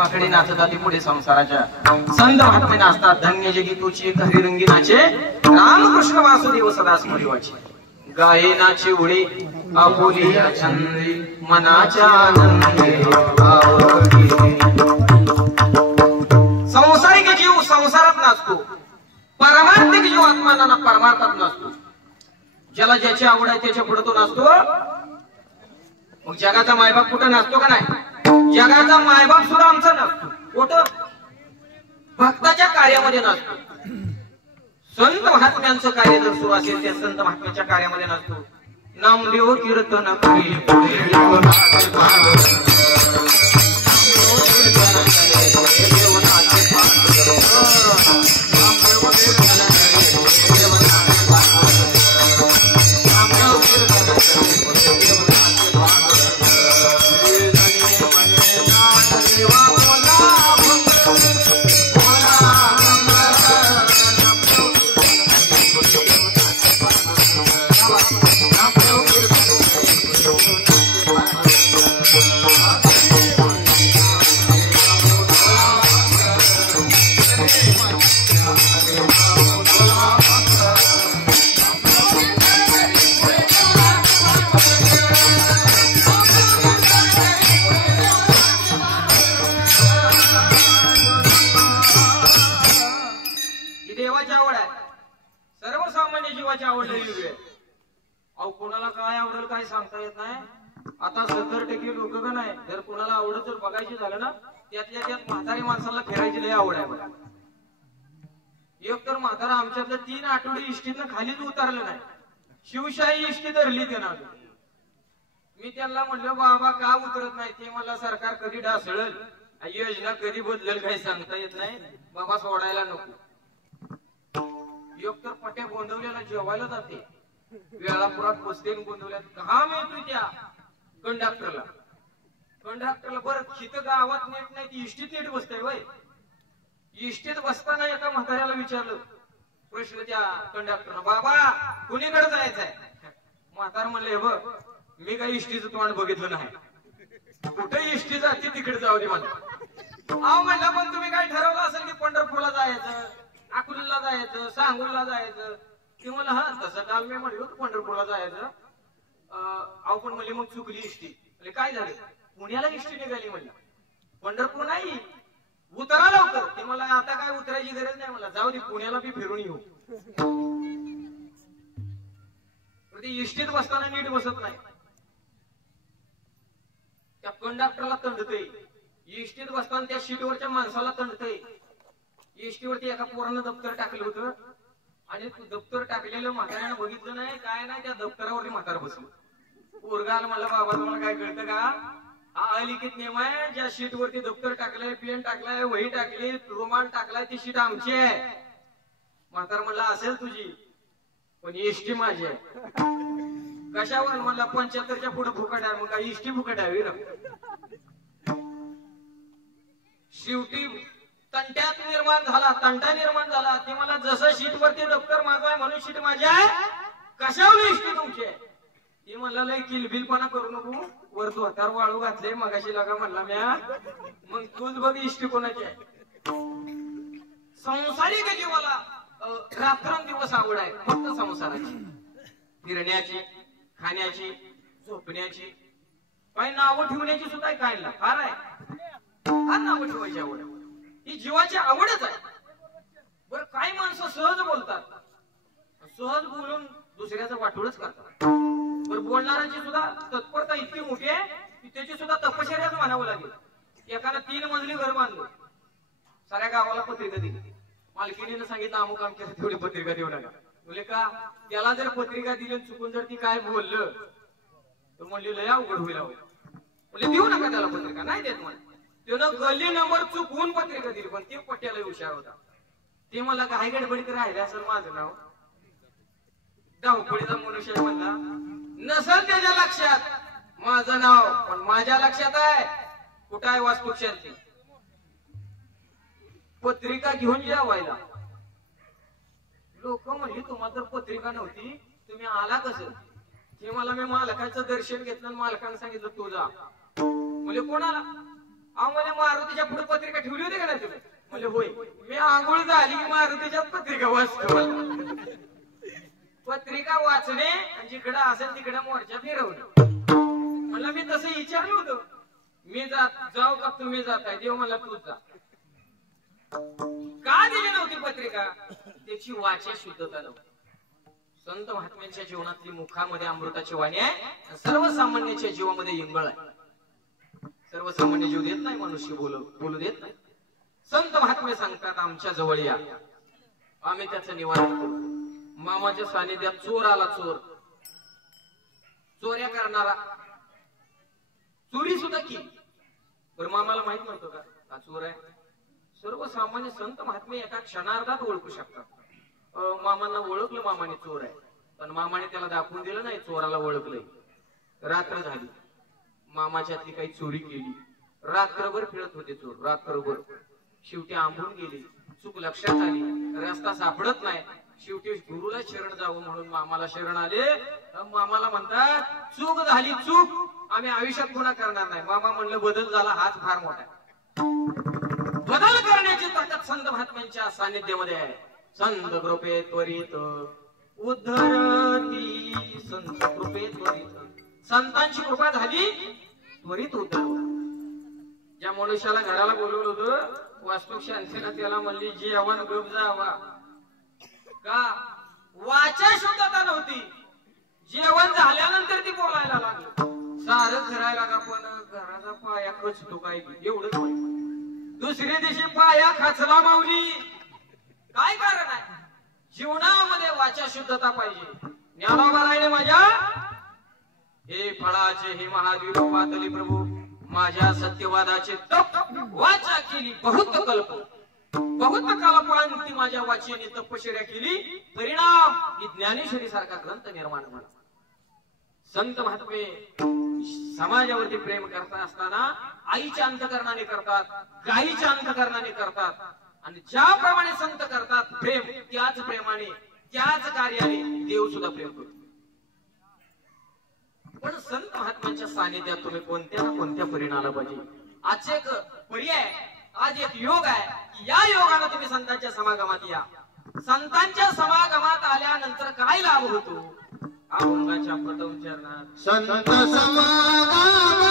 माकडे नाचतात ती पुढे संसाराच्या संत महात्मे नाचतात धन्य जगी तुची हरिरंगी नाचे रामकृष्ण वासुदेव सदा स्मरिवाचे गाये नाचे उडे आपुलिया छंदे मनाच्या आनंदे संसारिक जीव संसारात नाचतो पारमार्थिक जीव आत्माना परमार्थात नाचतो ज्याला ज्याची आवड आहे त्याच्या पुढे तो नाचतो मग जगाचा मायबाप कुठं नाचतो का नाही जगाचा मायबाप सुद्धा आमचा नसतो कुठं भक्ताच्या कार्यामध्ये नसतो संत महात्म्यांचं कार्य जर सुरू असेल त्या संत महात्म्याच्या कार्यामध्ये नसतो नामदेव कीर्तन सर्वसामान्य जीवाची आवडलेली वेळ अहो कोणाला काय आवडेल काय सांगता येत नाही आता 70% लोक का नाही जर कोणाला आवडत जर बघायची झालं ना त्यातल्या त्यात म्हातारी माणसाला फिरायची लय आवड आहे बघा एक तर म्हातारा आमच्यातलं 3 आठवडे इष्टीतनं खालीच उतरलं नाही शिवशाही इष्टी धरली त्यांना मी त्यांना म्हणलं बाबा का उतरत नाही ते मला सरकार कधी ढासळल योजना कधी बदलेल काही सांगता येत नाही बाबा सोडायला नको एक तर पट्या गोंधवल्याला जेवायला जाते वेळापुरात बसते गोंधवल्यात घाम येतो त्या कंडक्टरला बरं खित गावात नेट नाही ती इष्टीत नीट बसते वय इष्टीत बसताना एका म्हाताऱ्याला विचारलं प्रश्न त्या कंडक्टरला बाबा कुणीकडे जायचंय म्हातार म्हणले बघ मी काही इष्टीचं तोंड बघितलं नाही कुठे इष्टी जाते तिकडे जाऊ दे मला अहो म्हणलं पण तुम्ही काय ठरवलं असेल की पंढरपूरला जायचं अकोल्याला जायचं सांगोलला जायचं ते मला हा तसं काल मी म्हणलो पंढरपूरला जायचं अहो पण म्हणले मग चुकली इष्टी म्हणजे काय झालं पुण्याला इष्टी निघाली म्हणलं पंढरपूर नाही उतरा लवकर ते मला आता काय उतरायची गरज नाही मला जाऊ दे पुण्याला बी फिरून येऊ ते इष्टीत बसताना नीट बसत नाही त्या कंडक्टरला तंडतय इष्टीत बसताना त्या सीटवरच्या माणसाला तंडतय इष्टीवरती एका पोरानं दप्तर टाकलं होतं आणि दप्तर टाकलेलं म्हाताऱ्यानं बघितलं नाही काय नाही त्या दप्तरावरती म्हातार बसलं पोरगाला मला बाबा तुम्हाला काय कळतं का हा अलिखित नियम आहे ज्या शीट वरती दप्तर टाकलंय पेन टाकलाय वही टाकली रुमाल टाकलाय ती शीट आमची आहे म्हातार म्हणला असेल तुझी पण इष्टी माझी आहे कशावर म्हणला 75च्या पुढे फुकट आहे मग काय इष्टी फुकट आहे ना शेवटी तंटा निर्माण झाला ती मला जसं शीट वरती दप्तर माझं आहे म्हणून शीट माझी आहे कशावर इष्टी तुमची आहे ती म्हणला लय किलबिलपणा करू नको वर तू हातार वाळू घातले मगाशी लागा म्हणला म्या मग तूच बघ इष्टी कोणाची आहे संसारिक जीवाला रात्रंदिवस आवड आहे फक्त संसाराची फिरण्याची खाण्याची झोपण्याची काही नावं ठेवण्याची सुद्धा काय ना फार आहे फार नावं ठेवायची आवड ही जीवाची आवडच आहे बरं काही माणसं सहज बोलतात सहज बोलून दुसऱ्याचं वाटोळच करतात बरं बोलणाऱ्याची सुद्धा तत्परता इतकी मोठी आहे की त्याची सुद्धा तपश्चर्याच मानावं लागेल एकानं 3 मजली घर बांधलं साऱ्या गावाला पत्रिका दिली मालकीणीनं सांगितलं अमुक आमच्या तेवढी पत्रिका देऊ नका बोले का त्याला जर पत्रिका दिली चुकून जर ती काय बोललं तर म्हणली लय अवघड होईल म्हणजे देऊ नका त्याला पत्रिका नाही देत मला त्यानं गल्ली नंबर चुकवून पत्रिका दिली पण ते पट्ट्याला हुशार होता ते मला काय गडबडीत राहिलं असेल माझं नाव धावपळीचा मनुष्य म्हणला नसेल त्याच्या लक्षात माझं नाव पण माझ्या लक्षात आहे कुठं आहे वास्तुशांती पत्रिका घेऊन जेवायला लोक म्हणली तुम्हाला तर पत्रिका नव्हती तुम्ही आला कसं ते मला मी मालकाचं दर्शन घेतलं मालकानं सांगितलं तू जा म्हणजे कोणाला आम्हाला मारुतीच्या पुढे पत्रिका ठेवली होती का नाही तुम्ही? म्हणजे होय. मी आंघोळ झाली की मारुतीच्या पत्रिका वाचतो. पत्रिका वाचणे आणि जिकडं असेल तिकडे मोर्चा फिरवणे. म्हणलं मी तसं विचारलं होतं, मी जाऊ का तुम्ही जाताय? देव मला तूच जा. का दिली नव्हती पत्रिका? त्याची वाचा शुद्धता नव्हती. संत महात्म्यांच्या जीवनातली मुखामध्ये अमृताची वाणी आहे, सर्वसामान्याच्या जीवामध्ये इंगळ आहे. सर्वसामान्य जीव देत नाही, मनुष्य बोलू देत नाही. संत महात्मे सांगतात आमच्या जवळ या, आम्ही त्याचं निवारण करू. मामाच्या सानिध्यात चोर आला, चोऱ्या करणारा, चोरी सुद्धा केली. बरं मामाला माहित नव्हतं का हा चोर आहे? सर्वसामान्य संत महात्मे एका क्षणार्धात ओळखू शकतात. मामांना ओळखलं, मामाने चोर आहे, पण मामाने त्याला दाखवून दिलं नाही चोराला ओळखलंय. रात्र झाली, मामाच्यातली काही चोरी केली. रात्रभर फिरत होते चोर, रात्रभर. शेवटी आंबून गेले, चूक लक्षात आली, रस्ता सापडत नाही. शेवटी गुरुला शरण जावं म्हणून मामाला शरण आले. मामाला म्हणतात चूक झाली, चूक आम्ही आयुष्यात पुन्हा करणार नाही. मामा म्हणलं बदल झाला, हाच फार मोठा. बदल करण्याची ताकद संत महात्म्यांच्या सानिध्यामध्ये आहे. संत कृपे त्वरित उद्धरती, संत कृपे त्वरित. संतांची कृपा झाली, त्वरित उद्धर. ज्या मनुष्याला घराला बोलवलं होतं, वास्तू शांतीला त्याला म्हणली जेवण गप जावा. का? वाचा शुद्धता नव्हती. जेवण झाल्यानंतर ती बोलायला लागली. सारं करायला लागा, पण घराचा पाया खचतो काय एवढंच. दुसऱ्या दिवशी पाया खचला माऊली. काय कारण आहे? जीवनामध्ये वाचा शुद्धता पाहिजे. ज्ञानोबारायने माझ्या हे फळाचे हे महाद्वीप पातली प्रभू, माझ्या सत्यवादाचे तप वाचा केली बहुत कल्प, बहुत कालपांती माझ्या वाचेने तपश्चर्या केली. परिणाम ही ज्ञानेश्वरी सारखा ग्रंथ निर्माण झाला. संत महात्मे समाजावरती प्रेम करता असताना आईच्या अंतकरणाने करतात, गाईच्या अंतकरणाने करतात. आणि ज्याप्रमाणे संत करतात प्रेम, त्याच प्रेमाने त्याच कार्याने देव सुद्धा प्रेम करतो. पण संत महात्म्यांच्या सानिध्यात तुम्ही कोणत्या ना कोणत्या परिणामाला पाहिजे. आज एक पर्याय, आज एक योग आहे की या योगाने तुम्ही संतांच्या समागमात या. संतांच्या समागमात आल्यानंतर काय लाभ होतो? अभंगाच्या प्रथम चरणात संत समागम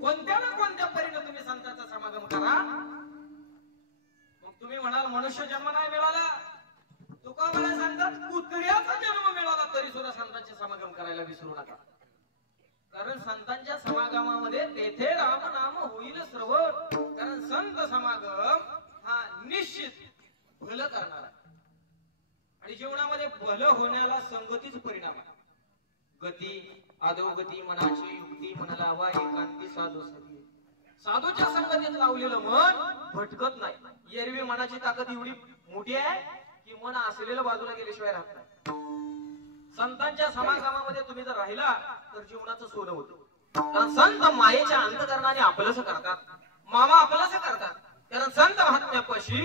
कोणत्या ना कोणत्या परीने तुम्ही संतांचा समागम करा. मग तुम्ही म्हणाल मनुष्य जन्म नाही मिळाला, तुकोबाला सांगतात कुत्र्याचा जन्म मिळाला तरी सुद्धा संतांचे समागम करायला विसरू नका. कारण संतांच्या समागमामध्ये तेथे राम नाम होईल सर्व. कारण संत समागम हा निश्चित भलं करणारा. आणि जीवनामध्ये भलं होण्याला संगतीच परिणाम आहे. गती अधोगती मनाची युक्ती मन लावा एकांती साधू सती. साधूच्या संगतीत लावलेलं मन भटकत नाही. एरवी मनाची ताकद एवढी मोठी आहे की मन असलेलं बाजूला गेल्याशिवाय राहत नाही. संतांच्या समागमामध्ये तुम्ही जर राहिला तर जीवनाचं सोनं होतं. कारण संत मायेच्या अंतकरणाने आपलंच करतात, मामा आपलंच करतात. कारण संत महात्म्यापाशी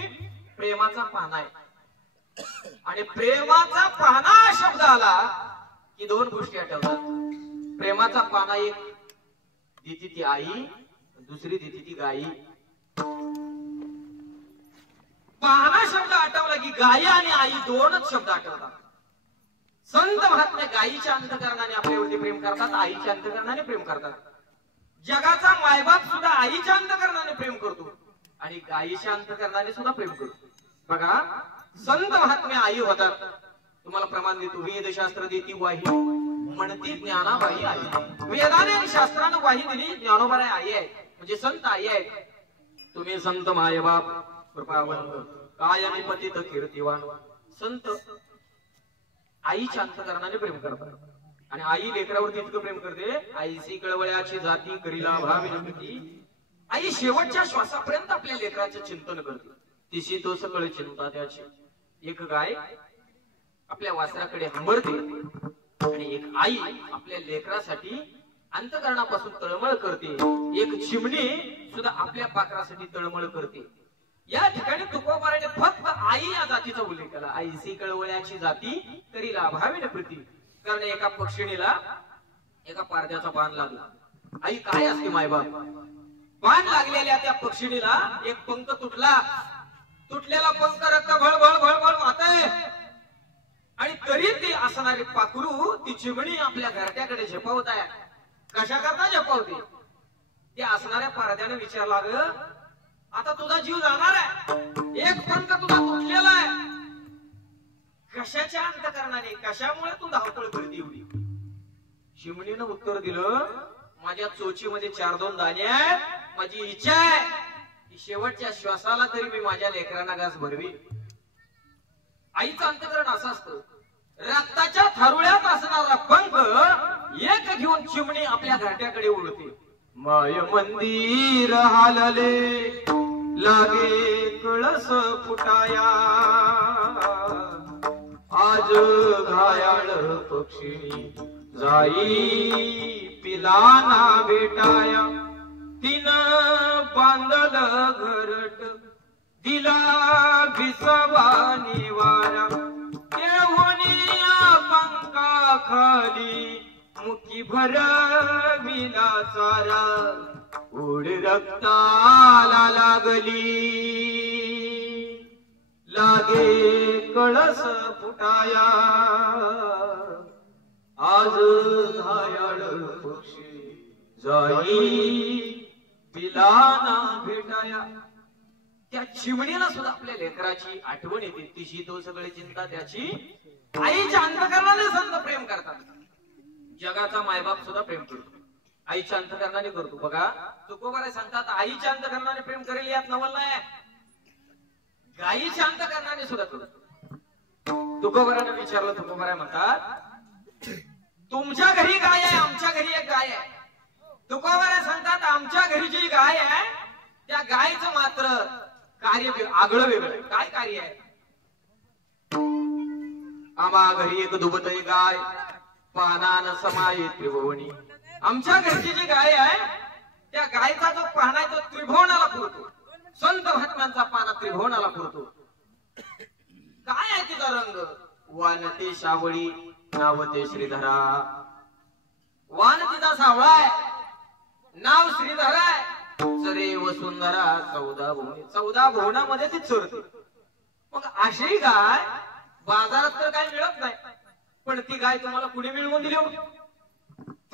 प्रेमाचा पाना आहे. आणि प्रेमाचा पाना शब्द आला की दोन गोष्टी आठवतात. प्रेमाचा पाना एक देती ती आई, दुसरी देती ती गाई. पाना शब्द आठवला की गाई आणि आई दोनच शब्द आठवतात. संत महात्मे गायीच्या अंतकरणाने आपल्यावरती प्रेम करतात, आईच्या अंतकरणाने प्रेम करतात. जगाचा मायबाप सुद्धा आईच्या अंतकरणाने प्रेम करतो आणि गायीच्या अंतकरणाने सुद्धा प्रेम करतो. बघा, संत महात्मे आई होतात. तुम्हाला प्रमाण देतो. वेदशास्त्र देती वाही म्हणती ज्ञानाबाई आई. वेदाने आणि शास्त्रानं वाही दिली, ज्ञानोबाई आई आहे, म्हणजे संत आई आहेत. तुम्ही संत मायबाप कृपावंत कायमी पतित कीर्तिवान. संत आईच्या अंतकरणाने प्रेम करतात. आणि आई लेकरावरती इतकं प्रेम करते. आईची कळवळ्याची जाती करीला भावी नमती. आई शेवटच्या श्वासापर्यंत आपल्या लेकराचं चिंतन करते. तिशी तो सकळ चिंता त्याची. एक गाय आपल्या वासराकडे हंबरते आणि एक आई आपल्या लेकरासाठी अंतकरणापासून तळमळ करते. एक चिमणी सुद्धा आपल्या पाखरासाठी तळमळ करते. या ठिकाणी तुकोबाराने फक्त आई या जातीचा उल्लेख केला. आईसी कळवळ्याची जाती तरी लाभावी प्रती. कारण एका पक्षिणीला एका पारद्याचा बाण लागला. आई काय असते मायबाप. बाण लागलेल्या त्या पक्षिणीला एक पंख तुटला. तुटलेला पंख रक्त भळभळ भळभळ वाहतय आणि तरी ती असणारी पाखरू ती चिमणी आपल्या घरट्याकडे झेपावत आहे. कशा करता झेपावते. त्या असणाऱ्या पारद्याने विचारला, ग आता तुझा जीव जाणार आहे. एक पंख तुझा तुटलेला आहे. कशाच्या अंतकरणाने, कशामुळे तू धावपळ करते एवढी. चिमणीनं उत्तर दिलं, माझ्या चोचीमध्ये 4-2 दाणे आहेत. माझी इच्छा आहे की शेवटच्या श्वासाला तरी मी माझ्या लेकरांना घास भरवी. आईचं अंतकरण असं असतं. रक्ताच्या थारुळ्यात असणारा पंख एक घेऊन चिमणी आपल्या घरट्याकडे उडते. माय मंदिर हालले लागे कळस फुटाया. आज घायाळ पक्षी जाई पिलाना भेटाया. तिन बांधल घरट दिला भिसवा निवारा. पंखा खाली मुठी भर मिला चारा. उड रक्ताला लागली लागे कळस फुटाया. आज घायाळ पक्षी जाई पिलाना भेटाया. त्या चिमणीला सुद्धा आपल्या लेकराची आठवण येते. तिशी तो सगळी चिंता त्याची. आईच्या अंतकरणाने संत प्रेम करतात. जगाचा मायबाप सुद्धा प्रेम करतो, आईच्या अंतकरणाने करतो. बघा, तुकोबाराय सांगतात आईच्या अंतकरणाने प्रेम करेल यात नवल नाही. गाईच्या अंतकरणाने सुद्धा करतो. तुकोबाराने विचारलं. तुकोबाराय म्हणतात, तुमच्या घरी गाय आहे, आमच्या घरी एक गाय आहे. तुकोबाराय सांगतात, आमच्या घरी जी गाय आहे त्या गायचं मात्र कार्य आगळं वेगळं. काय कार्य आहे. आम्हा घरी एक दुबतई गाय पानान समाये त्रिभुवनी. आमच्या घरची जी गाय आहे त्या गायचा जो पाना आहे तो त्रिभुवनाला पुरतो. संत महात्म्यांचा पाना त्रिभुवनाला पुरतो. काय आहे तिचा रंग. वानते सावळी नावते श्रीधरा. वान तिचा सावळा आहे, नाव श्रीधरा आहे. चरे वसुंधरा 14 भुवने. 14 भुवनामध्ये ती चरते. मग अशी गाय बाजारात तर काय मिळत नाही. पण ती गाय तुम्हाला कुणी मिळवून दिली.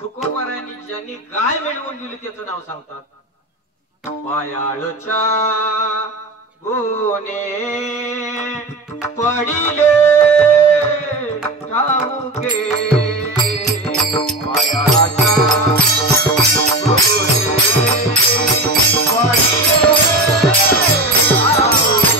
तुकोबारायांनी ज्यांनी गाय मिळवून दिली त्याचं नाव सांगतात. पायाळच्या गोने पडिले ठाऊके. पायाळाच्या गोने पडिले ठाऊके.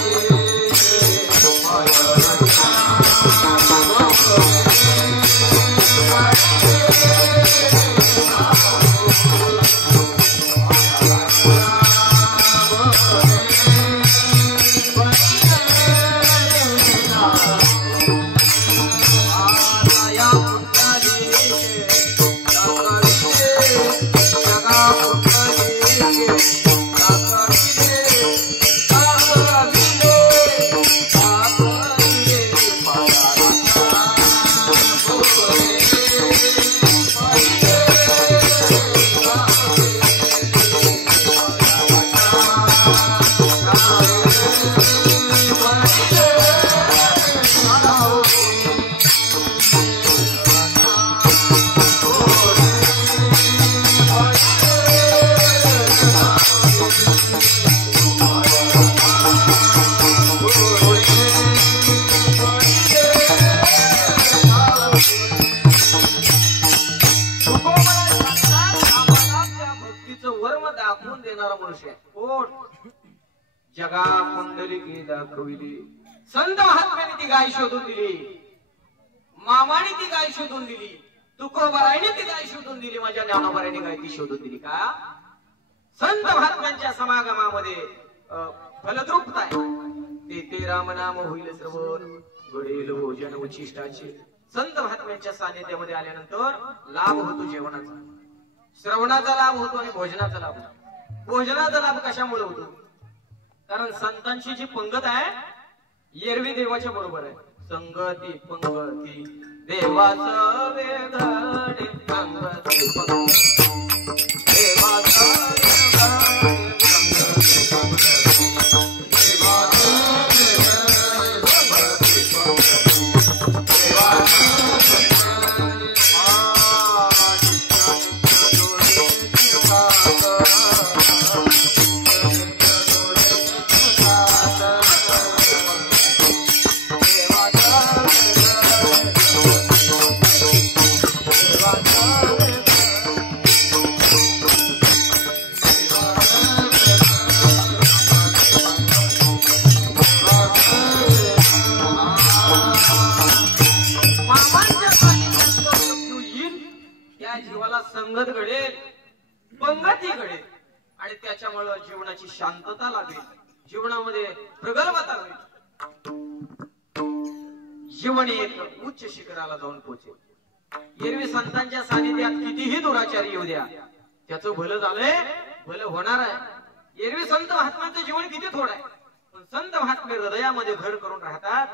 जगा कुंडलिकी दाखविली. संत महात्म्याने ती गाय शोधून दिली, मामाने ती गाय शोधून दिली, तुकोबारायने ती गाय शोधून दिली, माझ्या ज्ञानोबारायने गाय ती शोधून दिली. का संत महात्म्यांच्या समागमामध्ये फलद्रुप्त आहे ते राम नाम होईल श्रवण घडेल भोजन उचिष्टाचे. संत महात्म्यांच्या सानिध्यामध्ये आल्यानंतर लाभ होतो जेवणाचा, श्रवणाचा लाभ होतो आणि भोजनाचा लाभ होतो. भोजनाचा लाभ कशामुळे होतो? कारण संतांची जी पंगत आहे एरवी देवाच्या बरोबर आहे. संगती पंगती देवाचं वेगळे, संगती पंगती देवाचं वेगळे, संगती पंगती देवाचं वेगळे, संगती संगत घडेल, पंगती घडेल आणि त्याच्यामुळे जीवनाची शांतता लागेल, जीवनामध्ये प्रगल्भता होईल, जीवन एक उच्च शिखराला जाऊन पोहोचेल. एरवी संतांच्या सानिध्यात कितीही दुराचारी येऊ द्या, त्याचं भलं झालंय, भलं होणार आहे. एरवी संत महात्म्यांचं जीवन किती थोडं आहे, पण संत महात्मे हृदयामध्ये घर करून राहतात,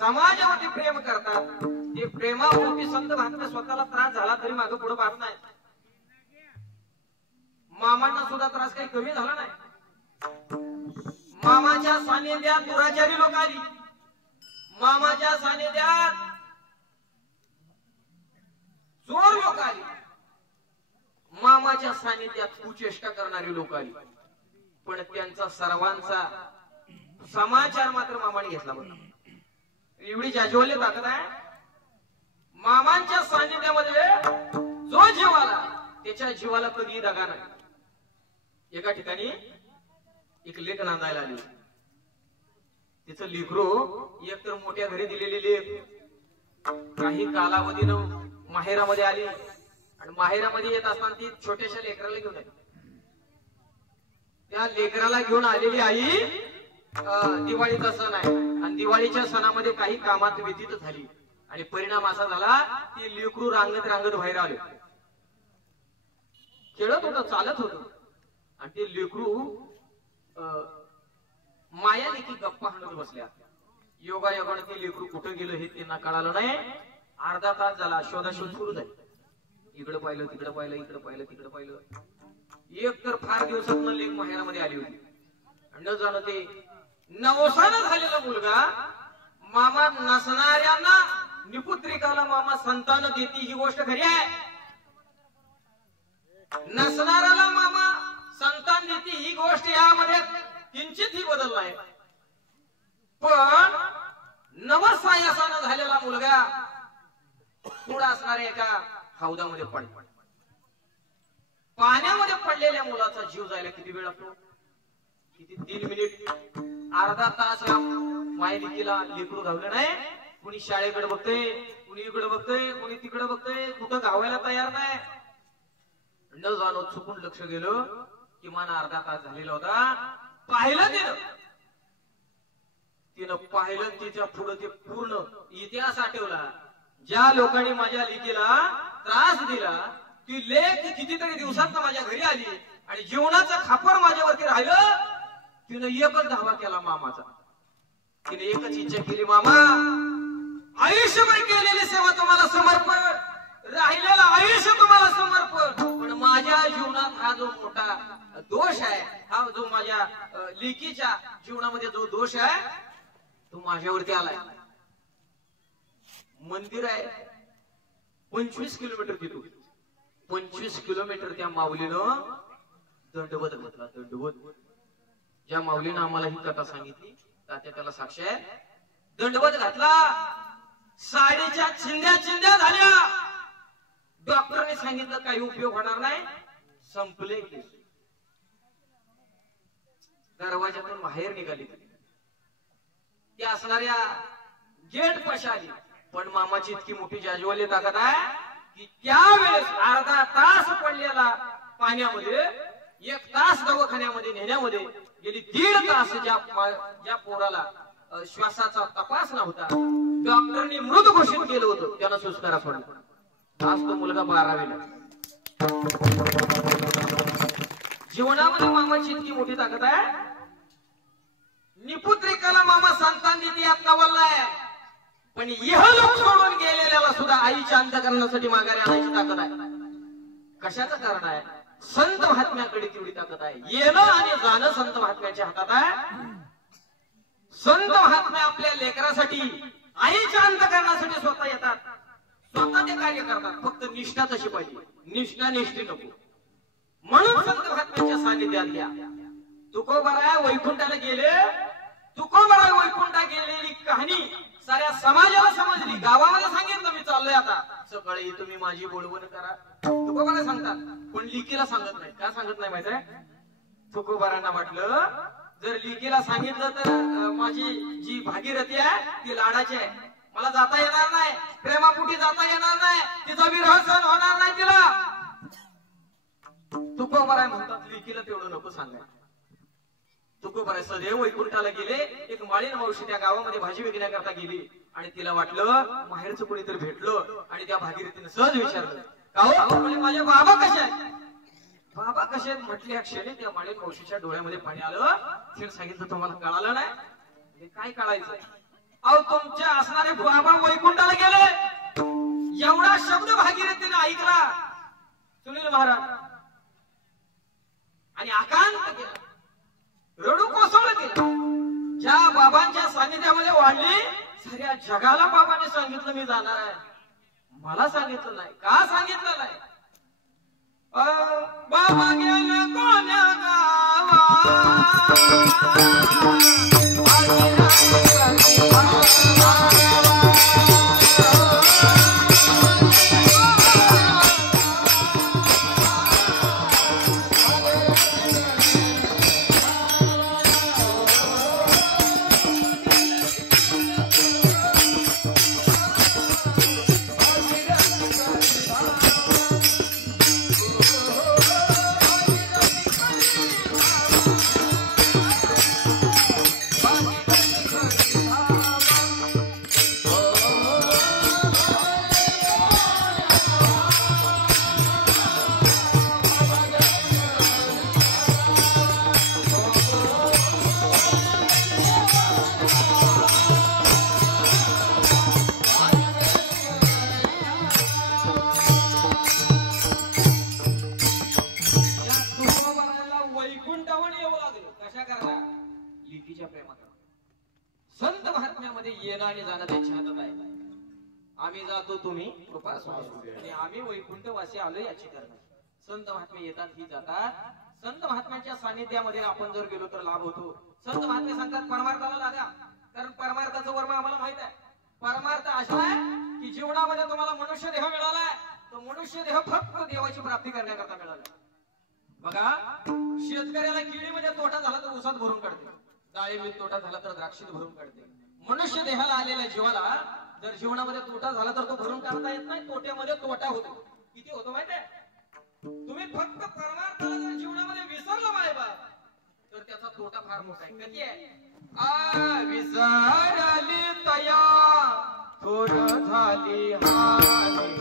समाजावरती प्रेम करतात. ते प्रेमावरती संत महात्मे स्वतःला त्रास झाला तरी मागे पुढे पाहत नाही. मामांना सुद्धा त्रास काही कमी झाला नाही. मामाच्या सानिध्यात दुराचारी लोक आली, मामाच्या सानिध्यात चोर लोक आली, मामाच्या सानिध्यात कुचेष्टा करणारी लोक आली, पण त्यांचा सर्वांचा समाचार मात्र मामाने घेतला होता. एवढी जाजवली ताकद आहे मामांच्या सानिध्यामध्ये. जो जीव आला त्याच्या जीवाला कधी दगा नाही. एका ठिकाणी एक लेक नांदायला आली. तिचं लेकरू एक तर मोठ्या घरी दिलेली लेक काही कालावधीनं माहेरामध्ये आली आणि माहेरामध्ये येत असताना ती छोट्याशा लेकराला घेऊन आली. त्या लेकराला घेऊन आलेली आई दिवाळीचा सण आहे आणि दिवाळीच्या सणामध्ये काही कामात व्यतीत झाली आणि परिणाम असा झाला की लेकरू रांगत रांगत बाहेर आले. खेळत होत, चालत होत आणि ते लेकरू माया लेकी गप्पा हाणत बसल्या. योगायोगाने ते लेकरू कुठं गेलं हे त्यांना कळालं नाही. अर्धा तास झाला शोधाशोध सुरू झाली. इकडं पाहिलं, तिकडं पाहिलं, इकडं पाहिलं, तिकडं पाहिलं. एक तर फार दिवसात लेक माहेरामध्ये आली होती. न जाणं ते नवसानं झालेला मुलगा मामा नसणाऱ्यांना निपुत्रिकाला मामा संतान देती ही गोष्ट खरी आहे. नसणाऱ्याला मामा संतान देती ही गोष्ट यामध्ये किंचितही बदल नाही. पण नवसायासानं झालेला मुलगा पुढे असणाऱ्या एका हौदामध्ये पडला. पाण्यामध्ये पडलेल्या मुलाचा जीव जायला किती वेळ लागतो? किती? 3 मिनिट, अर्धा तास. मायलिकीला लेकरू घावलं नाही. कुणी शाळेकडे बघतंय, कुणी इकडे बघतंय, कुणी तिकडे बघतंय, कुठं गावायला तयार नाही. न जाणं चुकून लक्ष गेलं. किमान अर्धा तास झालेला होता. पाहिलं तिनं पाहिलं. तिच्या पुढे ते पूर्ण इतिहास आठवला. ज्या लोकांनी माझ्या लेकीला त्रास दिला ती लेक कितीतरी दिवसात माझ्या घरी आली आणि जीवनाचं खापर माझ्यावरती राहिलं. तिनं एकच धावा केला मामाचा. तिने एकच इच्छा केली, मामा आयुष्यभर केलेली सेवा तुम्हाला समर्पण, राहिलेलं आयुष्य तुम्हाला समर्पण. पण माझ्या जीवनात हा जो मोठा दोष आहे, हा जो माझ्या लेकीच्या जीवनामध्ये जो दोष आहे तो माझ्यावरती आलाय. मंदिर आहे 25 किलोमीटर तिथून. 25 किलोमीटर त्या माऊलीनं दंडवत घातला. दंडवत. ज्या माऊलीनं आम्हाला ही कथा सांगितली तात्या त्याला साक्ष आहे. दंडवत घातला. साडीच्या चिंध्या चिंध्या झाल्या. डॉक्टरने सांगितलं काही उपयोग होणार नाही, संपले. दरवाजातून बाहेर निघाली. ती असणाऱ्या गेट पाशी आली. पण मामाची इतकी मोठी जाजवाली ताकद आहे की त्यावेळेस अर्धा तास पडलेला पाण्यामध्ये, 1 तास दवाखान्यामध्ये नेण्यामध्ये गेली, 1.5 तास ज्या पोराला श्वासाचा तपास नव्हता, डॉक्टरने मृत घोषित केलं होतं, त्याला सुस्कारा सोडला. आज तो मुलगा 12वीला. जीवनामध्ये मामाची इतकी मोठी ताकद आहे. निपुत्रिकाला मामा संतान देते यात नवललाय, पण इहलोक सोडून गेलेल्याला सुद्धा आईच्या अंतःकरणासाठी माघारी आणायची ताकद आहे. कशाचं कारण आहे? संत महात्म्याकडे तेवढी ताकद आहे. येणं आणि जाणं संत महात्म्याच्या हातात आहे. संत महात्म्या आपल्या लेकरासाठी, आईच्या अंतःकरणासाठी स्वतः येतात, स्वतः ते कार्य करतात. फक्त निष्ठा तशी पाहिजे, निष्ठा निष्ठी नको. म्हणून संत महात्म्याच्या सानिध्यात घ्या. तुकोबाराय वैकुंठाला गेले, तुकोबाराय वैकुंठा गेलेली कहाणी साऱ्या समाजाला समजली. गावामध्ये सांगितलं मी चाललोय आता, सकाळी तुम्ही माझी बोलवण करा. तुकोबाराय सांगतात, पण लिकीला सांगत नाही. का सांगत नाही माहिती आहे? तुकोबारांना वाटलं जर लिकीला सांगितलं तर माझी जी भागीरथी आहे ती लाडाची आहे, मला जाता येणार नाही, प्रेमापुटी जाता येणार नाही, तिचा विरह सहन होणार नाही तिला. तुकोबाराय म्हणतात लिकीला तेवढं नको सांगाय. तुकोबाराय सदैव वैकुंठाला गेले. एक माळीन मावशी त्या गावामध्ये भाजी विकण्याकरता गेली आणि तिला वाटलं माहेरचं कोणीतरी भेटलं आणि त्या भागीरथीने सहज विचारलं, का म्हणजे माझे बाबा कसे आहेत? बाबा कसे आहेत म्हटल्या क्षणी त्या माळीन मावशीच्या डोळ्यामध्ये पाणी आलं. तिने सांगितलं तुम्हाला कळालं नाही? काय कळायचं? अहो तुमच्या असणारे बाबा वैकुंठाला गेले. एवढा शब्द भागीरथीने ऐकला सुनील महाराज आणि आकांत केला, रडू कोसळलं केलं. ज्या बाबांच्या सानिध्यामध्ये वाढली, साऱ्या जगाला बाबाने सांगितलं मी जाणार आहे, मला सांगितलं नाही. का सांगितलं नाही? बाबा गेले कोण्या गावा, संत महात्म्यामध्ये येणं आणि जाणं त्यांच्या हातात आहे. आम्ही जातो तुम्ही कृपा आणि आम्ही वैकुंठवासी आलो याची करणं. संत महात्मे येतात ही जातात. संत महात्म्याच्या सानिध्यामध्ये आपण जर गेलो तर लाभ होतो. संत महात्मे सांगतात परमार्थाला लागा, कारण परमार्थाचं वर्म आम्हाला माहित आहे. परमार्थ असा आहे की जीवनामध्ये तुम्हाला मनुष्य देह मिळालाय, तो मनुष्य देह फक्त देवाची प्राप्ती करण्याकरता मिळाला. बघा शेतकऱ्याला केळीमध्ये तोटा झाला तर ऊसात भरून काढते, डाळिंबीत तोटा झाला तर द्राक्षीत भरून काढते. मनुष्य देहाला आलेल्या जीवाला जर जीवनामध्ये तोटा झाला तर तो भरून काढता येत नाही, तोट्यामध्ये तोटा होतो. किती होतो माहितीये? तुम्ही फक्त परमार्थाला जर जीवनामध्ये विसरलं मायबा तर त्याचा तोटा फार मोठा आहे. कधी आहे? विसरली तया थोर झाली हानी,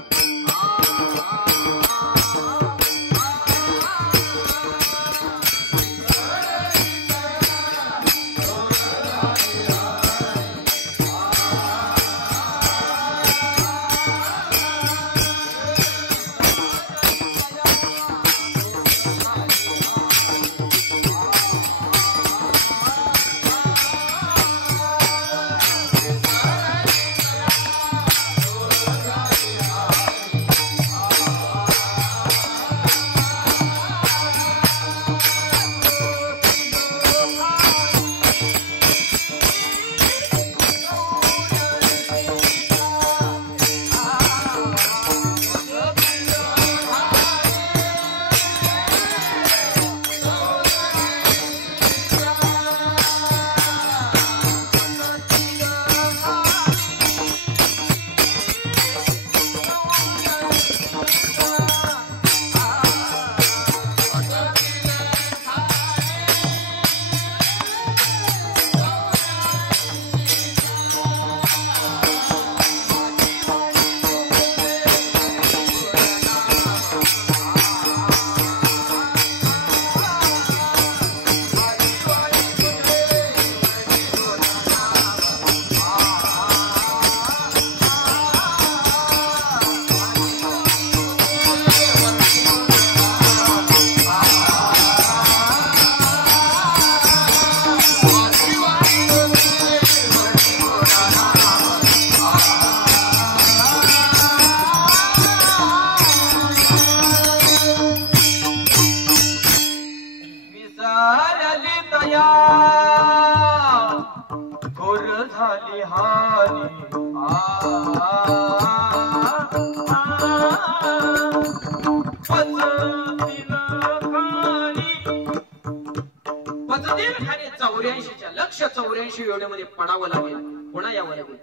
लक्ष 84 योजनेमध्ये पडावं लागेल, पुन्हा यावं लागेल.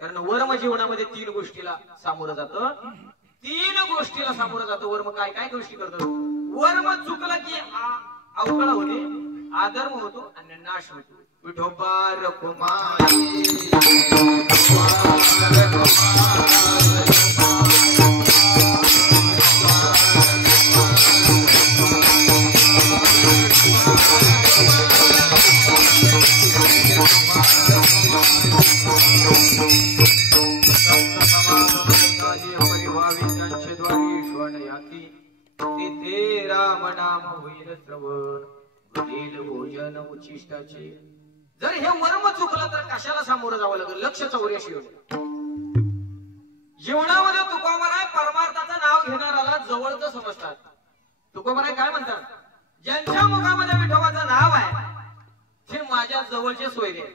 कारण वर्म जीवनामध्ये 3 गोष्टीला सामोरं जातं. 3 गोष्टीला सामोरं जातं वर्म. काय काय गोष्टी करतो वर्म? चुकलं की अवकळा होते, आधर्म होतो आणि नाश होतो. विठोबा रखुमाई तिथे राम नाम होईल श्रवण, भोजन उचिष्टाचे. जर हे वर्म चुकलं तर कशाला सामोरं जावं लागेल? लक्ष 84 योजना. जीवनामध्ये तुकोबाराय परमार्थाचं नाव घेणाराला जवळचं समजतात. तुकोबाराय काय म्हणतात? ज्यांच्या मुखामध्ये विठोबाचं नाव आहे ते माझ्या जवळचे सोयरे,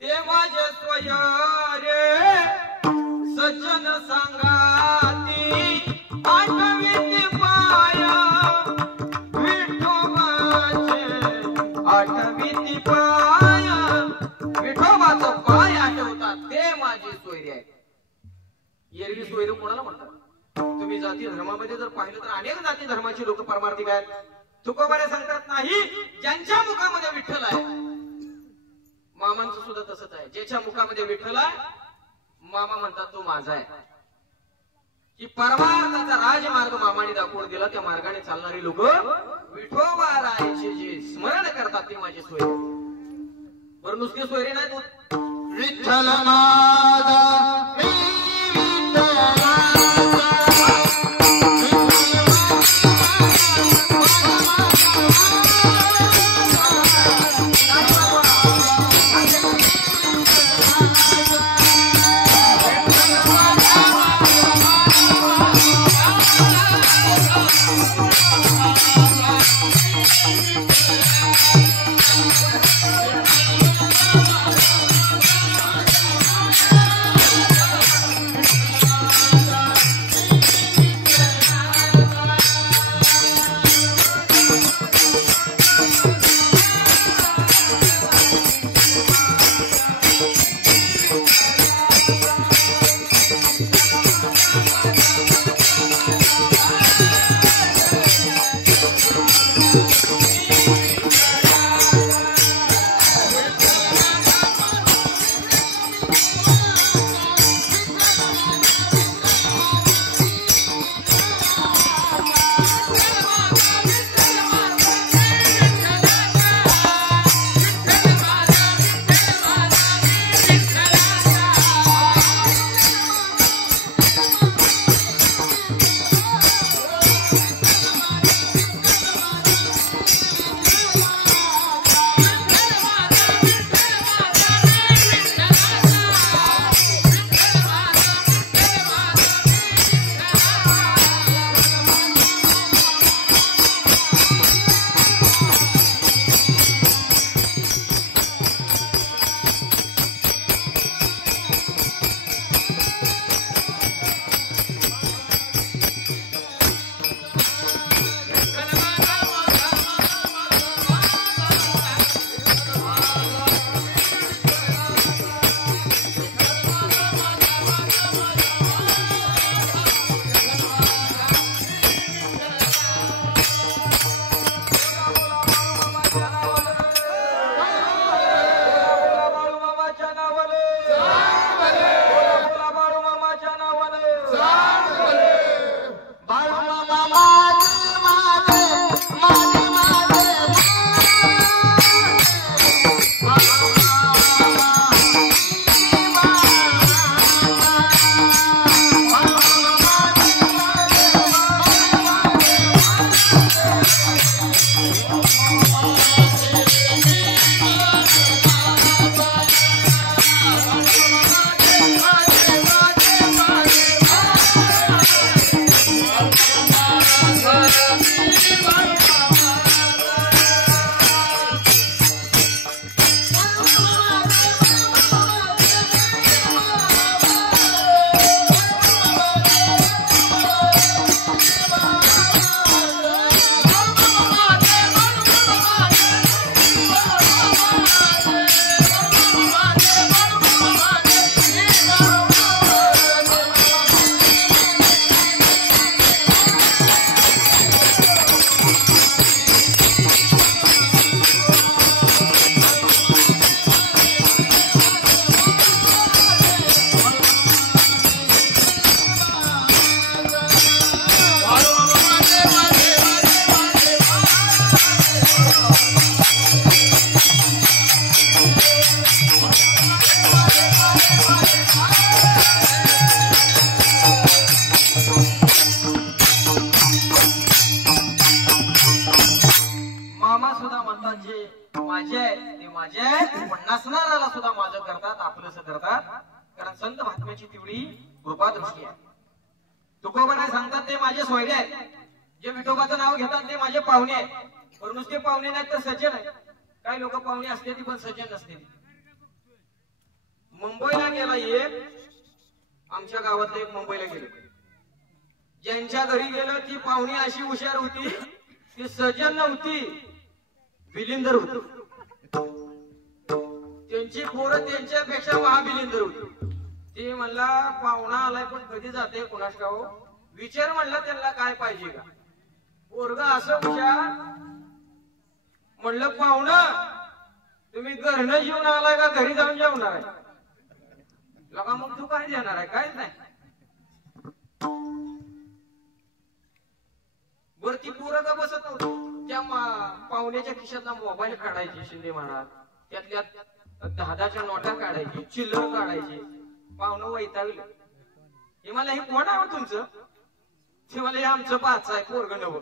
ते माझे सोयरे. सज्जन सांगाती आठवीती पाया विठोबाचे, आठवीती पाया विठोबाचं पाय आठवतात ते माझे सोयरे आहेत. एरवी सोयरे कोणाला म्हणतात? तुम्ही जाती धर्मामध्ये जर पाहिलं तर अनेक जाती धर्माची लोक परमार्थिक आहेत. तुकोबारे सांगतात नाही, ज्यांच्या मुखामध्ये विठ्ठल आहे. मामांचं सुद्धा तसंच आहे. ज्याच्या मुखामध्ये विठ्ठल आहे मामा म्हणतात तो माझा आहे. की परमार्थाचा राजमार्ग मामाने दाखवून दिला, त्या मार्गाने चालणारी लोक विठोबा रायाचे जे स्मरण करतात ते माझे सोयरे. बरं नुसते सोयरे नाहीत. विठ्ठल माझा नसणाऱ्याला सुद्धा माझं करतात, आपलंसं करतात. कारण संत महात्म्याची तेवढी कृपा दृष्टी आहे. तुकोबा काय सांगतात ते माझे सोयरे आहेत, जे विठोबाचं नाव घेतात ते माझे पाहुणे आहेत. पण नुसते पाहुणे नाहीत तर सज्जन आहेत. काही लोक पाहुणे असते ती पण सज्जन नसते. मुंबईला गेला एक, आमच्या गावातलं एक मुंबईला गेलं, ज्यांच्या घरी गेलं ती पाहुणी अशी हुशार होती, ती सज्जन नव्हती, बिलिंदर होती. त्यांची पोरं त्यांच्यापेक्षा महाबिलिंदर होती. ते म्हणला पाहुणा आलाय पण कधी जाते कोणास गाव, विचार म्हणला त्यांना काय पाहिजे का. पोरगा असं हुशार, म्हणलं पाहुणं तुम्ही घरनं जेवून आलाय का घरी जाऊन जेवणार आहे. लगा मग तू काय देणार आहे, काहीच नाही. वरती पोरं का बसत नव्हतं, त्या पाहुण्याच्या खिशातला मोबाईल काढायची शिंदे महाराज, त्यातल्या 10च्या नोटा काढायची, चिल्लर काढायची. पाहुणं वैतागलं, हे मला हे कोण आहे तुमचं, ते मला हे आमचं पाच आहे पोरग नव.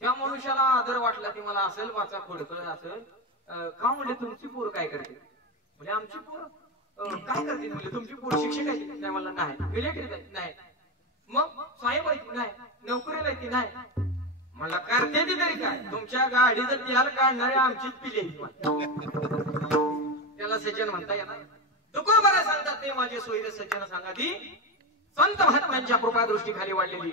त्या मनुष्याला आदर वाटला, ती मला असेल वाचा खोडकळ असेल का. म्हणजे तुमची पोर काय करते, म्हणजे आमची पोर काय करते, म्हणजे तुमची पोर शिक्षक आहे नाही, मला नाही. मिलिटरीत आहे नाही, मग साहेब आहे नाही, नोकरीला आहे नाही. मला करते ती तरी काय, तुमच्या गाडीचं तेल काढणारे आमचीच पिले. त्याला सज्जन म्हणता येणार. तुकोबा सांगतात ते माझे सोयरे सज्जन सांगा ती संत महात्म्यांच्या कृपा दृष्टी खाली वाढलेली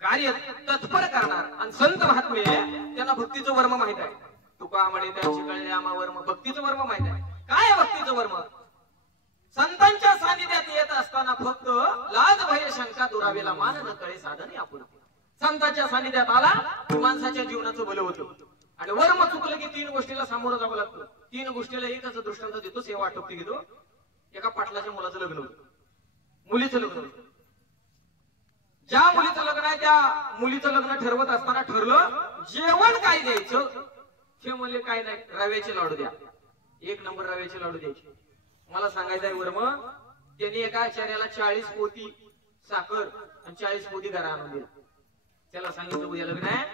कार्य तत्पर करणार. आणि संत महात्मे त्यांना भक्तीचं वर्म माहित आहे. तुका म्हणे त्यांची कळले आमा वर्म, भक्तीचं वर्म माहित आहे. काय आहे भक्तीचं वर्म? संतांच्या सानिध्यात येत असताना फक्त लाज भय शंका दुरावेला मान न कळे साधन आपण. संतांच्या सानिध्यात आला की माणसाच्या जीवनाचं भलं होतं. आणि वर्म चुकलं की 3 गोष्टीला सामोरं जावं लागतं. 3 गोष्टीला एकच दृष्टांत देतो, सेवा आटोपती घेतो. एका पाटलाच्या मुलाचं लग्न होतं, मुलीचं लग्न होतं. ज्या मुलीचं लग्न आहे त्या मुलीचं लग्न ठरवत असताना ठरलं जेवण काय द्यायचं. ते म्हणले काय नाही, रव्याचे लाडू द्या, 1 नंबर रव्याचे लाडू द्यायचे. मला सांगायचं आहे वर्म, त्यांनी एका आचार्याला 40 पोती साखर आणि 40 पोती गरा आणून दिला. त्याला सांगितलं उद्या लग्न आहे,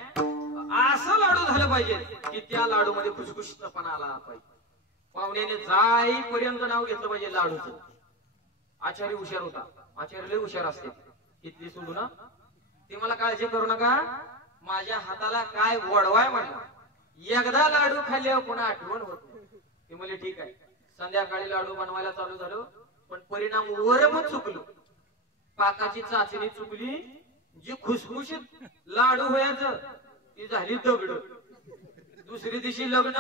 असं लाडू झालं पाहिजे की त्या लाडू मध्ये खुशखुशीतपणा आला पाहिजे. पाहुण्याने जाईपर्यंत नाव घेतलं पाहिजे लाडूचं. आचार्य हुशार होता, आचार्य लय हुशार असते. इथली सोडू ना, ते मला काळजी करू नका, माझ्या हाताला काय वडवाय म्हणला. एकदा लाडू खाल्ल्यावर पुन्हा आठवण होत. ते म्हणले ठीक आहे. संध्याकाळी लाडू बनवायला चालू झालं, पण परिणाम वरमच चुकलो. पाकाची चाचणी चुकली. जी खुसखुशीत लाडू व्हायचं ती झाली दगड. दुसरी दिवशी लग्न,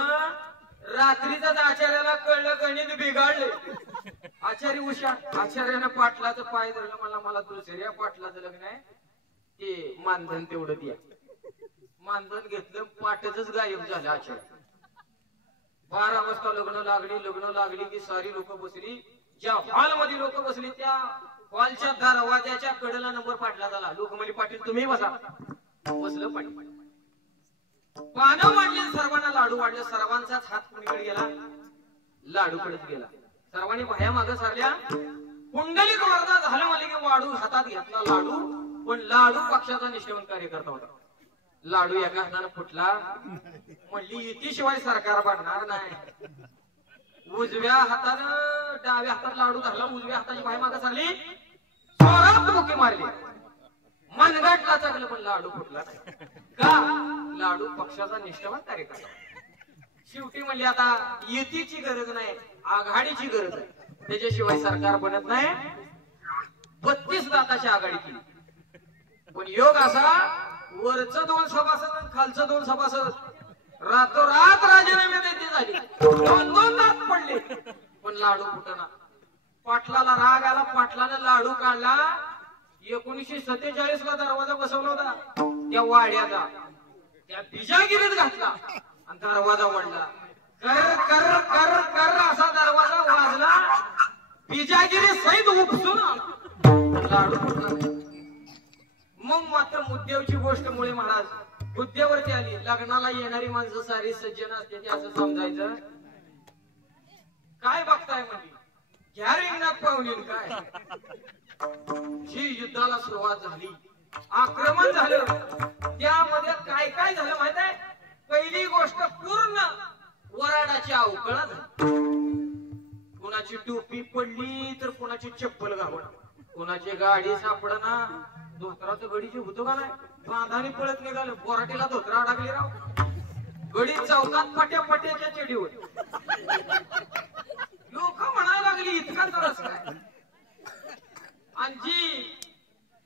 रात्रीच आचार्याला कळलं गणित बिघाडले. आचार्य हुशार, आचार्याने पाटलाचं पाय धरलं, मला दुसऱ्या पाटलाचं लग्न आहे, ते मानधन तेवढं द्या. मानधन घेतलं, पाटच गायब झालं. आचार्य 12 वाजता लग्न लागली की सारी लोक बसली. ज्या हॉल मध्ये लोक बसली त्या हॉलच्या दरवाजाच्या कडेला नंबर पाटला झाला. लोक म्हणजे पाटील तुम्ही बसा. बसलं पाटील, पानं वाढली, सर्वांना लाडू वाढले. सर्वांचाच हात कुणीकडे गेला, लाडूकडेच गेला. सर्वांनी बाह्या मागे सारल्या. कुंडलिक वर्धा झालं मला की वाढू हातात घेतला लाडू, पण लाडू पक्षाचा निष्ठेवंत कार्यकर्ता होता. लाडू एका हाताने फुटला. म्हणली युतीशिवाय सरकार बनणार नाही. उजव्या हातानं डाव्या हातात लाडू धरला, उजव्या हाताची बाहेर मागे सारली, जोरात मुकी मारली, मनगटला चांगलं, पण लाडू फुटला नाही. का? लाडू पक्षाचा निष्ठावान कार्यकर्ता. शेवटी म्हणली आता युतीची गरज नाही, आघाडीची गरज आहे. त्याच्याशिवाय सरकार बनत नाही. 32 दाताची आघाडी केली. पण योग असा, वरचं 2 सभासद आणि खालचं 2 सभासद रातोरात राजीनामे देते झाली. 2 दात पडले, पण लाडू फुटना. पाटलाला राग आला, पाटलाने लाडू काढला. 1947 ला दरवाजा बसवला होता त्या वाड्याचा, त्या बिजागिरीत घातला आणि दरवाजा वळला. कर कर कर कर असा दरवाजा वाजला. बिजागिरी सहित उपसून लाडू फुटला. मग मात्र मुद्द्याची गोष्ट मुळे महाराज मुद्द्यावरती आली. लग्नाला येणारी माणसं सारी सज्जन असते ते असं समजायचं. काय बघताय म्हणजे घ्या रिंगणात पाहुणे. काय जी युद्धाला सुरुवात झाली, आक्रमण झालं, त्यामध्ये काय काय झालं माहित आहे? पहिली गोष्ट पूर्ण वराडाची अवकळा झाली. कोणाची टोपी पडली तर कोणाची चप्पल घावण, कोणाची गाडी सापडना. धोत्राचं गडीची होतो का नाही, बांधाने पळत निघाले. बोराटीला धोत्रा अडकली राव. गडी चौकात पट्या पट्याच्या चेडीवर. लोक म्हणायला लागली इतका तरच काय. आणि जी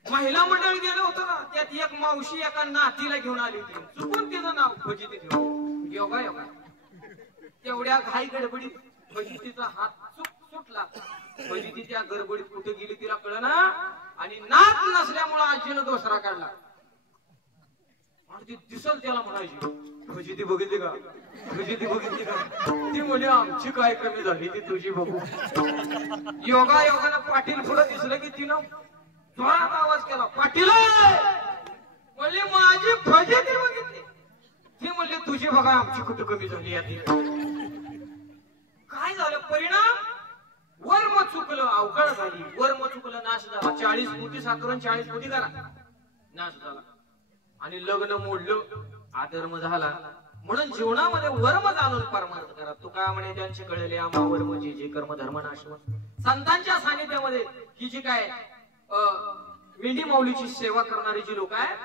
महिला मंडळ गेलं होतं ना, त्यात एक मावशी एका नातीला घेऊन आली होती. चुकून तिचं नाव फजिती ठेवलं. योगा योगा. तेवढ्या घाई गडबडीत फजितीचा हात सुटला. फजिती त्या गडबडीत कुठे गेली तिला कळना. आणि नात नसल्यामुळे आजीनं दोसरा काढला. आणि ती दिसल त्याला म्हणायची, फजिती बघितली का, फजिती बघितली का. ती म्हणे आमची काय कमी झाली ती तुझी बघू. योगा योगानं पाटील पुढे दिसलं की तिनं जोरात आवाज केला, पाटील म्हणले माझी फजिती बघितली. ती म्हणले तुझी बघा आमची कुठे कमी झाली. यादी काय झालं परिणाम, वर्म चुकलं अवकाळ झाली. वर्म चुकलं नाश झाला. 40 कोटी साखर 40 कोटी करा नाश झाला. आणि लग्न मोडलं, आधर्म झाला. म्हणून जीवनामध्ये वर्म जाणून परमार्थ करा. तुका म्हणे त्यांचे कळले आम्हा वर्म जे जे कर्म धर्म नाशव. संतांच्या सानिध्यामध्ये ही जी काय मेंढी माऊलीची सेवा करणारी जी लोक आहेत,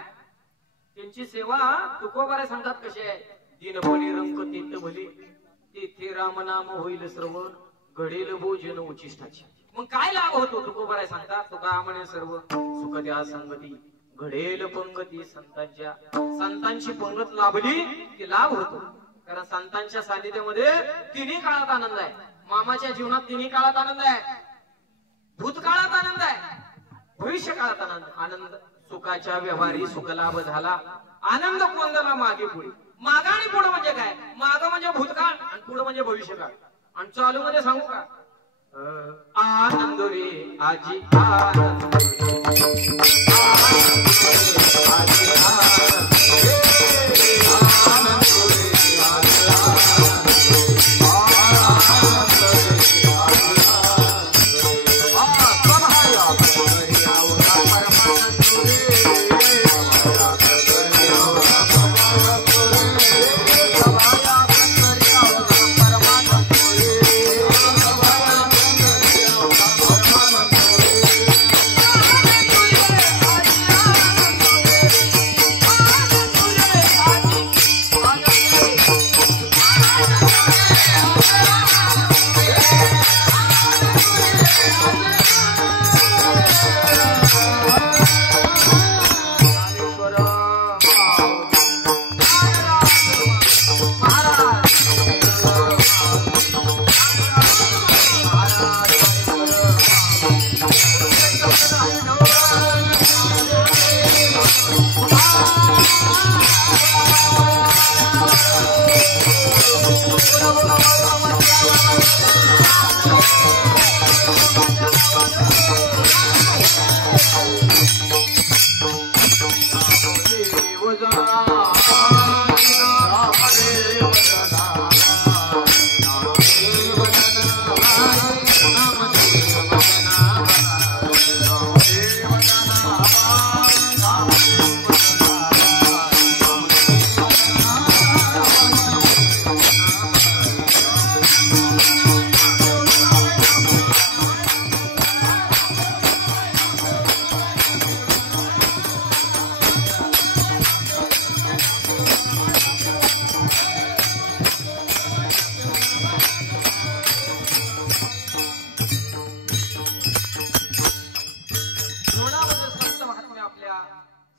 त्यांची सेवा तुकोबारे सांगतात कशी आहे. दिनभली रंग तीर्थ भली तेथे रामनाम होईल सर्व घडेल भोजन उचिष्ठाची. मग काय लाभ होतो तुकोबारे सांगतात. तुका म्हणे सर्व सुख द्या संगती घडेल पंगती. संतांची पंगत लाभली की लाभ होतो. कारण संतांच्या सानिध्यामध्ये तिन्ही काळात आनंद आहे. मामाच्या जीवनात तिन्ही काळात आनंद आहे. भूतकाळात आनंद आहे, भविष्य काळात आनंद. आनंद सुखाच्या व्यवहारी सुख लाभ झाला. आनंद कोंदला मागे पुढे. माग आणि पुढे म्हणजे काय, माग म्हणजे भूतकाळ आणि पुढे म्हणजे भविष्यकाळ. आणि चालू मध्ये सांगू का, आनंद रे आजी आनंद,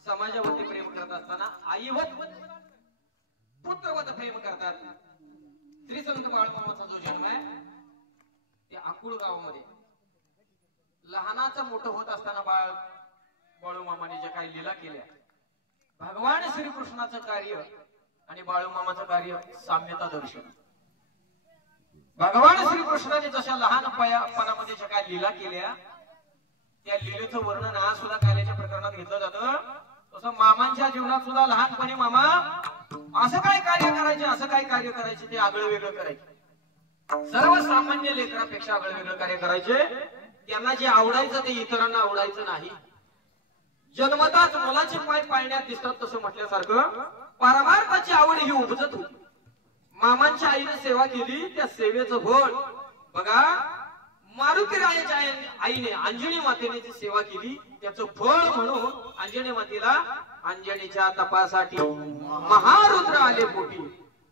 समाजावरती प्रेम करत असताना आईवत पुत्रवत प्रेम करतात. श्री संत बाळूमामाचा जो जन्म आहे ते आकुळ गावामध्ये लहानाचं मोठं होत असताना बाळूमामाने जे काही लीला केल्या, भगवान श्रीकृष्णाचं कार्य आणि बाळूमामाचं कार्य साम्यता दर्शन. भगवान श्रीकृष्णाने जशा लहानपणामध्ये ज्या काही लीला केल्या त्या लीलेचं वर्णन आज सुद्धा कार्याच्या प्रकरणात घेतलं जातं. तसं मामांच्या जीवनात सुद्धा लहानपणी मामा असं काय कार्य करायचे, असं काय कार्य करायचे ते आगळं वेगळं करायचे. सर्वसामान्य लेकरापेक्षा आगळं वेगळं कार्य करायचे. त्यांना जे आवडायचं ते इतरांना आवडायचं नाही. जन्मताच मुलाचे पाय पाळण्यात दिसतात तसं म्हटल्यासारखं परमार्थाची आवड ही उपजत होती. मामांच्या आईने सेवा केली, त्या सेवेचं फळ बघा. मारुतीरायाच्या आईने अंजनी मातेने जी सेवा केली त्याचं फळ म्हणून अंजनी मातेला अंजनीच्या तपासाठी महारुद्र आले पोटी.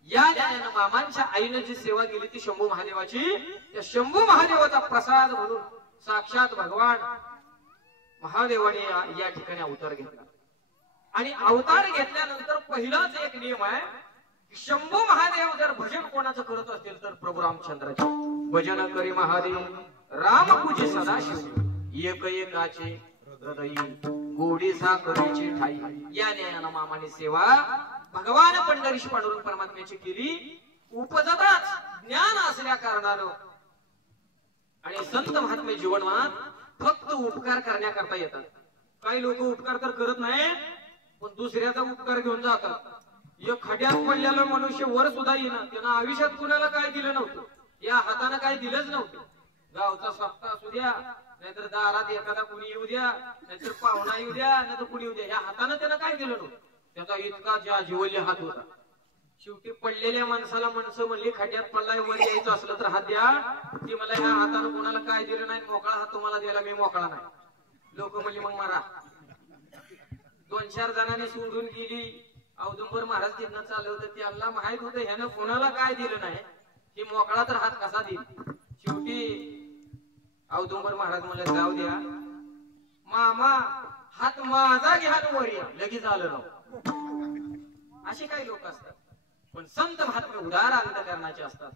या न्यायानं मामांच्या आईने जी सेवा केली ती शंभू महादेवाची, त्या शंभू महादेवाचा प्रसाद म्हणून साक्षात भगवान महादेवाने या ठिकाणी अवतार घेतला. आणि अवतार घेतल्यानंतर पहिलाच एक नियम आहे, शंभू महादेव जर भजन कोणाचं करत असेल तर प्रभू रामचंद्राचे भजन करी महादेव राम पूजे सदाशिव एक एकाचे हृदयी गोडी साखरेची ठाई. या न्यायानं मामाने सेवा भगवान पंढरीश पांडुरंग परमात्म्याची केली. उपजताच ज्ञान असल्या कारणानं आणि संत महात्मे जीवनात फक्त उपकार करण्याकरता येतात. काही लोक उपकार तर करत नाही पण दुसऱ्याचा उपकार घेऊन जातात. एक खड्यात पडलेलं मनुष्य वर सुद्धा येणार, त्यानं आयुष्यात कुणाला काय दिलं नव्हतं, या हातानं काय दिलंच नव्हतं. गावचा सप्ताह असू द्या, नाहीतर दारात एखादा कुणी येऊ द्या, नाहीतर पाहुणा येऊ द्या, नाहीतर कुणी येऊ द्या, या हातानं त्यानं काय दिलं नव्हतं. त्याचा इतका ज्या जिवल्य हात होता. शेवटी पडलेल्या माणसाला माणसं म्हणली खड्यात पडलाय वर यायचं असलं तर हात द्या. ती मला ह्या हातानं कुणाला काय दिलं नाही, मोकळा हात तुम्हाला द्यायला मी मोकळा नाही. लोक म्हणली मग मारा. 2-4 जणांनी सोडून गेली. औदुंबर महाराज तिथनं चालवलं, त्यांना माहित होतं ह्यानं कोणाला काय दिलं नाही, की मोकळा तर हात कसा देईल. शेवटी औदुंबर महाराज मला जाऊ द्या मामा, हात माझा घ्या वर या, लगेच आलं ना. असे काही लोक असतात पण संत महात्मे उदार अंतकरणाचे असतात.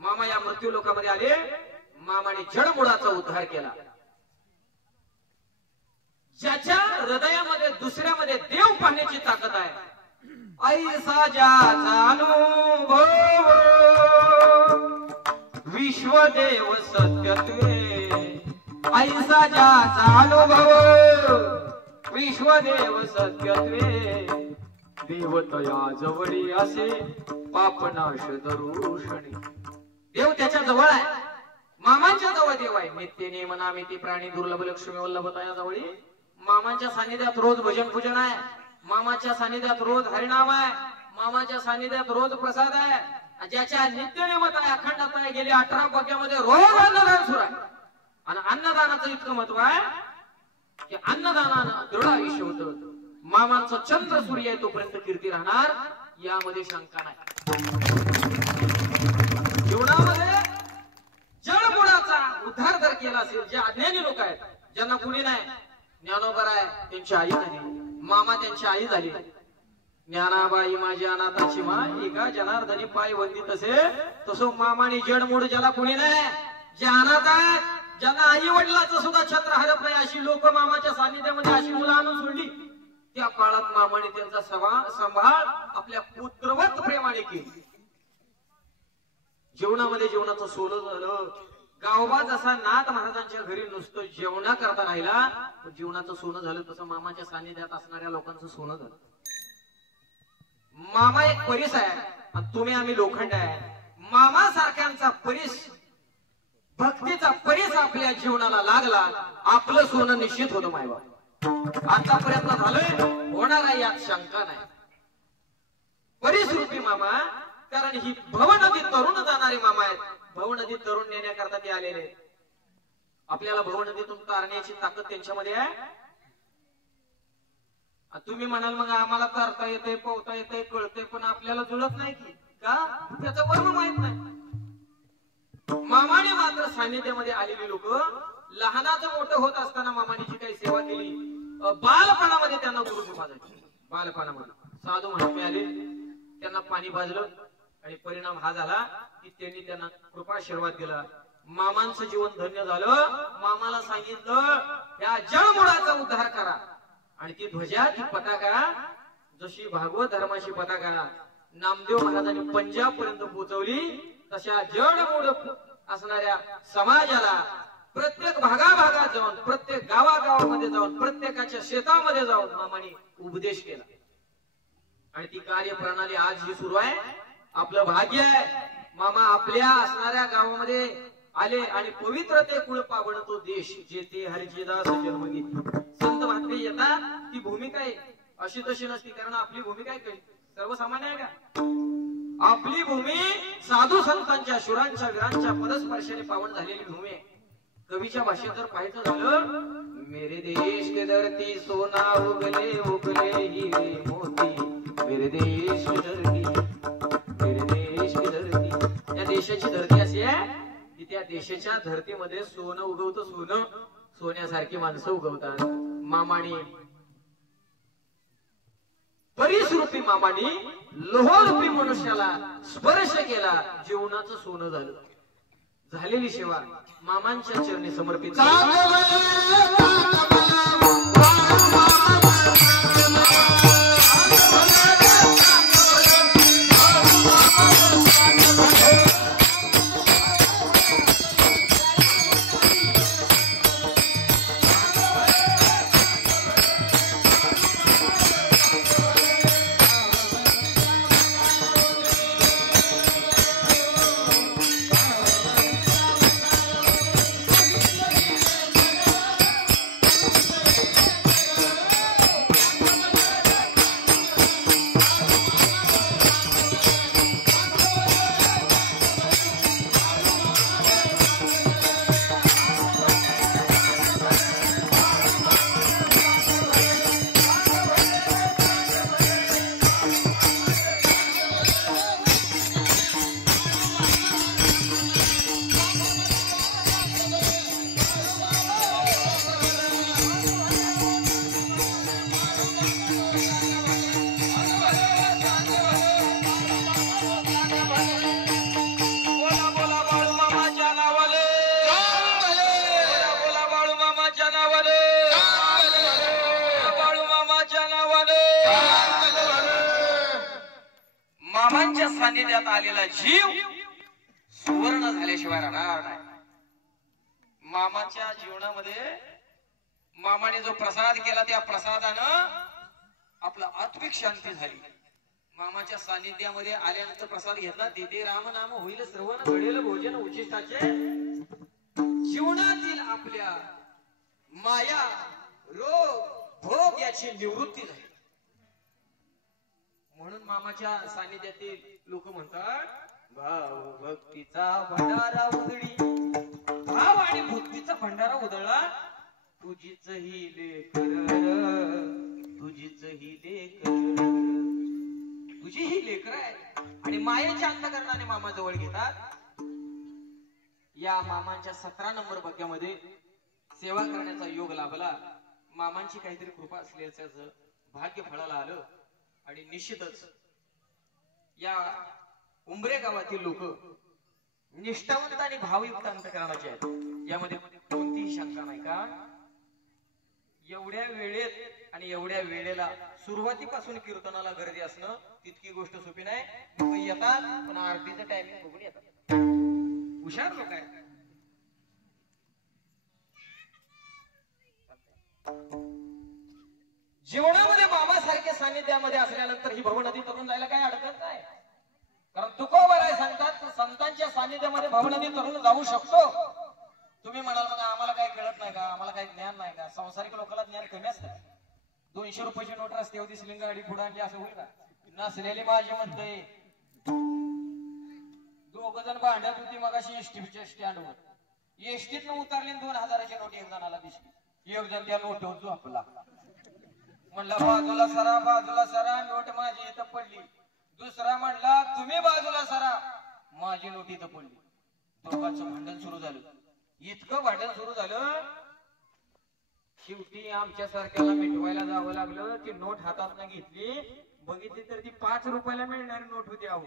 मामा या मृत्यू लोकांमध्ये आले, मामाने जडमुळाचा उद्धार केला. ज्याच्या हृदयामध्ये दुसऱ्यामध्ये देव पाहण्याची ताकद आहे, ऐसा ज्याचा अनुभव विश्वदेव सत्यत्वे. ऐसा ज्याचा अनुभव विश्वदेव सत्यत्वे. देवतया जवळी असे पापनाश दरुषणी. देव त्याच्या जवळ आहे, मामांच्या जवळ देव आहे. नित्य नेम नामिती प्राणी दुर्लभ लक्ष्मी वल्लभतया जवळी. मामांच्या सानिध्यात रोज भजन पूजन आहे, मामाच्या सानिध्यात रोज हरिनाम आहे, मामाच्या सानिध्यात रोज प्रसाद आहे. ज्याच्या नित्य नेमत आहे, अखंडता आहे, गेली 18 पक्यामध्ये रोज अन्नदान सुरू आहे. आणि अन्नदानाचं इतकं महत्व आहे की अन्नदानानं दृढ आयुष्य होतं. मामांचा चंद्र सूर्य आहे तोपर्यंत कीर्ती राहणार, यामध्ये शंका नाही. जीवनामध्ये जडमुळाचा उद्धार जर केला असेल, जे अज्ञानी लोक आहेत, ज्यांना कुणी नाही, ज्ञानोबर आहे त्यांची आई झाली, मामा त्यांची आई झाली. ज्ञानाबाई माझी अनाथाची मा, एका जनार्दनी पाय वंदित तसे तसं मामाने जडमूड ज्याला कुणी नाही, जे अनाथ आहेत, ज्यांना आई वडिलाचं सुद्धा छत्र हरप नाही, अशी लोक मामाच्या सानिध्यामध्ये अशी मुलं आणून सोडली. त्या काळात मामाने त्यांचा सांभाळ आपल्या पुत्रवत प्रेमाने केली. जेवणामध्ये जेवणाचं सोनं झालं. गावबा जसा नाथ महाराजांच्या घरी नुसतं जेवणा करता राहिला, जीवनाचं सोनं झालं, तसं मामाच्या सानिध्यात असणाऱ्या लोकांचं सोनं झालं. मामा एक परीस आहे, तुम्ही आम्ही लोखंड आहे. मामा सारख्यांचा परीस, भक्तीचा परीस आपल्या जीवनाला लागला, आपलं सोनं निश्चित होतं. मायबा आता प्रयत्न झालोय, होणार आहे यात शंका नाही. परीस रूपी मामा, कारण ही भवनदी तरुण जाणारे मामा आहेत. भवनदी तरुण नेण्याकरता ते आलेले. आपल्याला भवनदीतून तारण्याची ताकद त्यांच्यामध्ये आहे. तुम्ही म्हणाल मग आम्हाला तरता येते, पोहता येते, कळते, पण आपल्याला जुळत नाही की का, त्याचं वर्म माहित नाही. मामाने मात्र सान्निध्यामध्ये आलेली लोक लहानाचं मोठं होत असताना मामाने जी काही सेवा केली, बालपणामध्ये त्यांना गुरु कृपा झाली. बालपणामध्ये साधू महात्मे आले, त्यांना पाणी भाजलं आणि परिणाम हा झाला की त्यांनी त्यांना कृपाशीर्वाद दिला. मामांचं जीवन धन्य झालं. मामाला सांगितलं या जडमुळाचा उद्धार करा. आणि ती ध्वजा, ती पताका जशी भागवत धर्माची पताका नामदेव महाराजांनी पंजाब पर्यंत पोहोचवली, तशा जडमूळ असणाऱ्या समाजाला प्रत्येक भागाभागात जाऊन, प्रत्येक गावागावामध्ये जाऊन, प्रत्येकाच्या शेतामध्ये जाऊन मामाने उपदेश केला. आणि ती कार्यप्रणाली आज ही सुरू आहे. आपलं भाग्य आहे, मामा आपल्या असणाऱ्या गावामध्ये आले आणि पवित्र ते कुळ पावण तो देश, जे ते हरिदास जन्म घेतली. संत महात्मे येतात, ती भूमिका आहे अशी तशी नसती, कारण आपली भूमिका आहे सर्वसामान्य आहे का. आपली भूमी साधू संतांच्या शुरांच्या वीरांच्या पदस्पर्शाने पावन झालेली भूमी आहे. कवीच्या भाषेत जर पाहायचं झालं, मेरे देश के धरती सोना उगले उगले हीरे मोती, मेरे देश की धरती, मेरे देश की धरती. त्या देशाची धरती अशी आहे की त्या देशाच्या धरतीमध्ये सोनं उगवतं. सोनं, सोन्यासारखी माणसं उगवतात. मामानी, परिसरूपी मामानी लोहरूपी मनुष्याला स्पर्श केला, जीवनाचं सोनं झालं. झालेली सेवा मामांच्या चरणी समर्पित. मामांच्या सानिध्यात आलेला जीव सुवर्ण झाल्याशिवाय राहणार नाही. मामाच्या जीवनामध्ये मामाने जो प्रसाद केला त्या प्रसादानं आपलं आत्मिक शांती झाली. मामाच्या सानिध्यामध्ये आल्यानंतर प्रसाद घेतला, देते राम नाम होईल सर्वना घडेल भोजन उचिष्टाचे. जीवनातील आपल्या माया रोग भोग याची निवृत्ती झाली. म्हणून मामाच्या सानिध्यातील लोक म्हणतात, भाव भक्तीचा भंडारा उधळी, भाव आणि भक्तीचा भंडारा उधळला, तुझीच ही लेकर, तुझीच ही लेकर, तुझी ही लेकर आहे. आणि मायेच्या अंतकरणाने मामा जवळ घेतात. या मामांच्या 17 नंबर बग्यामध्ये सेवा करण्याचा योग लाभला. मामांची काहीतरी कृपा असल्याचं भाग्य फळाला आलं. आणि निश्चितच या उंबरे गावातील लोक निष्ठावंत आणि भावयुक्त अंतकरणाचे आहेत, यामध्ये कोणतीही शंका नाही. का एवढ्या वेळेत आणि एवढ्या वेळेला सुरुवातीपासून कीर्तनाला गर्दी असणं तितकी गोष्ट सोपी नाही. लोक येतात पण आरतीचं टायमिंग बघून येतात. हुशार लोक आहेत. जीवनामध्ये मामासारख्या सानिध्यामध्ये असल्यानंतर ही भवनदी तरुण जायला काही अडचण नाही. कारण तुकोबाराय सांगतात, संतांच्या सानिध्यामध्ये भवनदी तरुण जाऊ शकतो. तुम्ही म्हणाल मग आम्हाला काही कळत नाही का, आम्हाला काही ज्ञान नाही का? संसारिक लोकांना ज्ञान कमी असतं. 200 रुपयाची नोट रस्त्यावरती सिलिंग गाडी पुढे आणली असं होईल का? नसलेली माझी म्हणतोय. 2 जण भांडत होती मगाशी एसटीच्या स्टँडवर. एसटीतनं उतरली 2000ची नोट एक जणाला दिसली. एक जण त्या नोटवर झोपला. म्हणला बाजूला सरा, बाजूला सरा, नोट माझी इथं पडली. दुसरा म्हणला तुम्ही बाजूला सरा, माझी नोट इथं पडली. दोघांचं भांडण सुरू झालं. इतकं भांडण सुरू झालं, शेवटी आमच्या सारख्याला मिटवायला जावं लागलं. ती नोट हातात घेतली, बघितली तर ती 5 रुपयाला मिळणारी नोट होती. आहो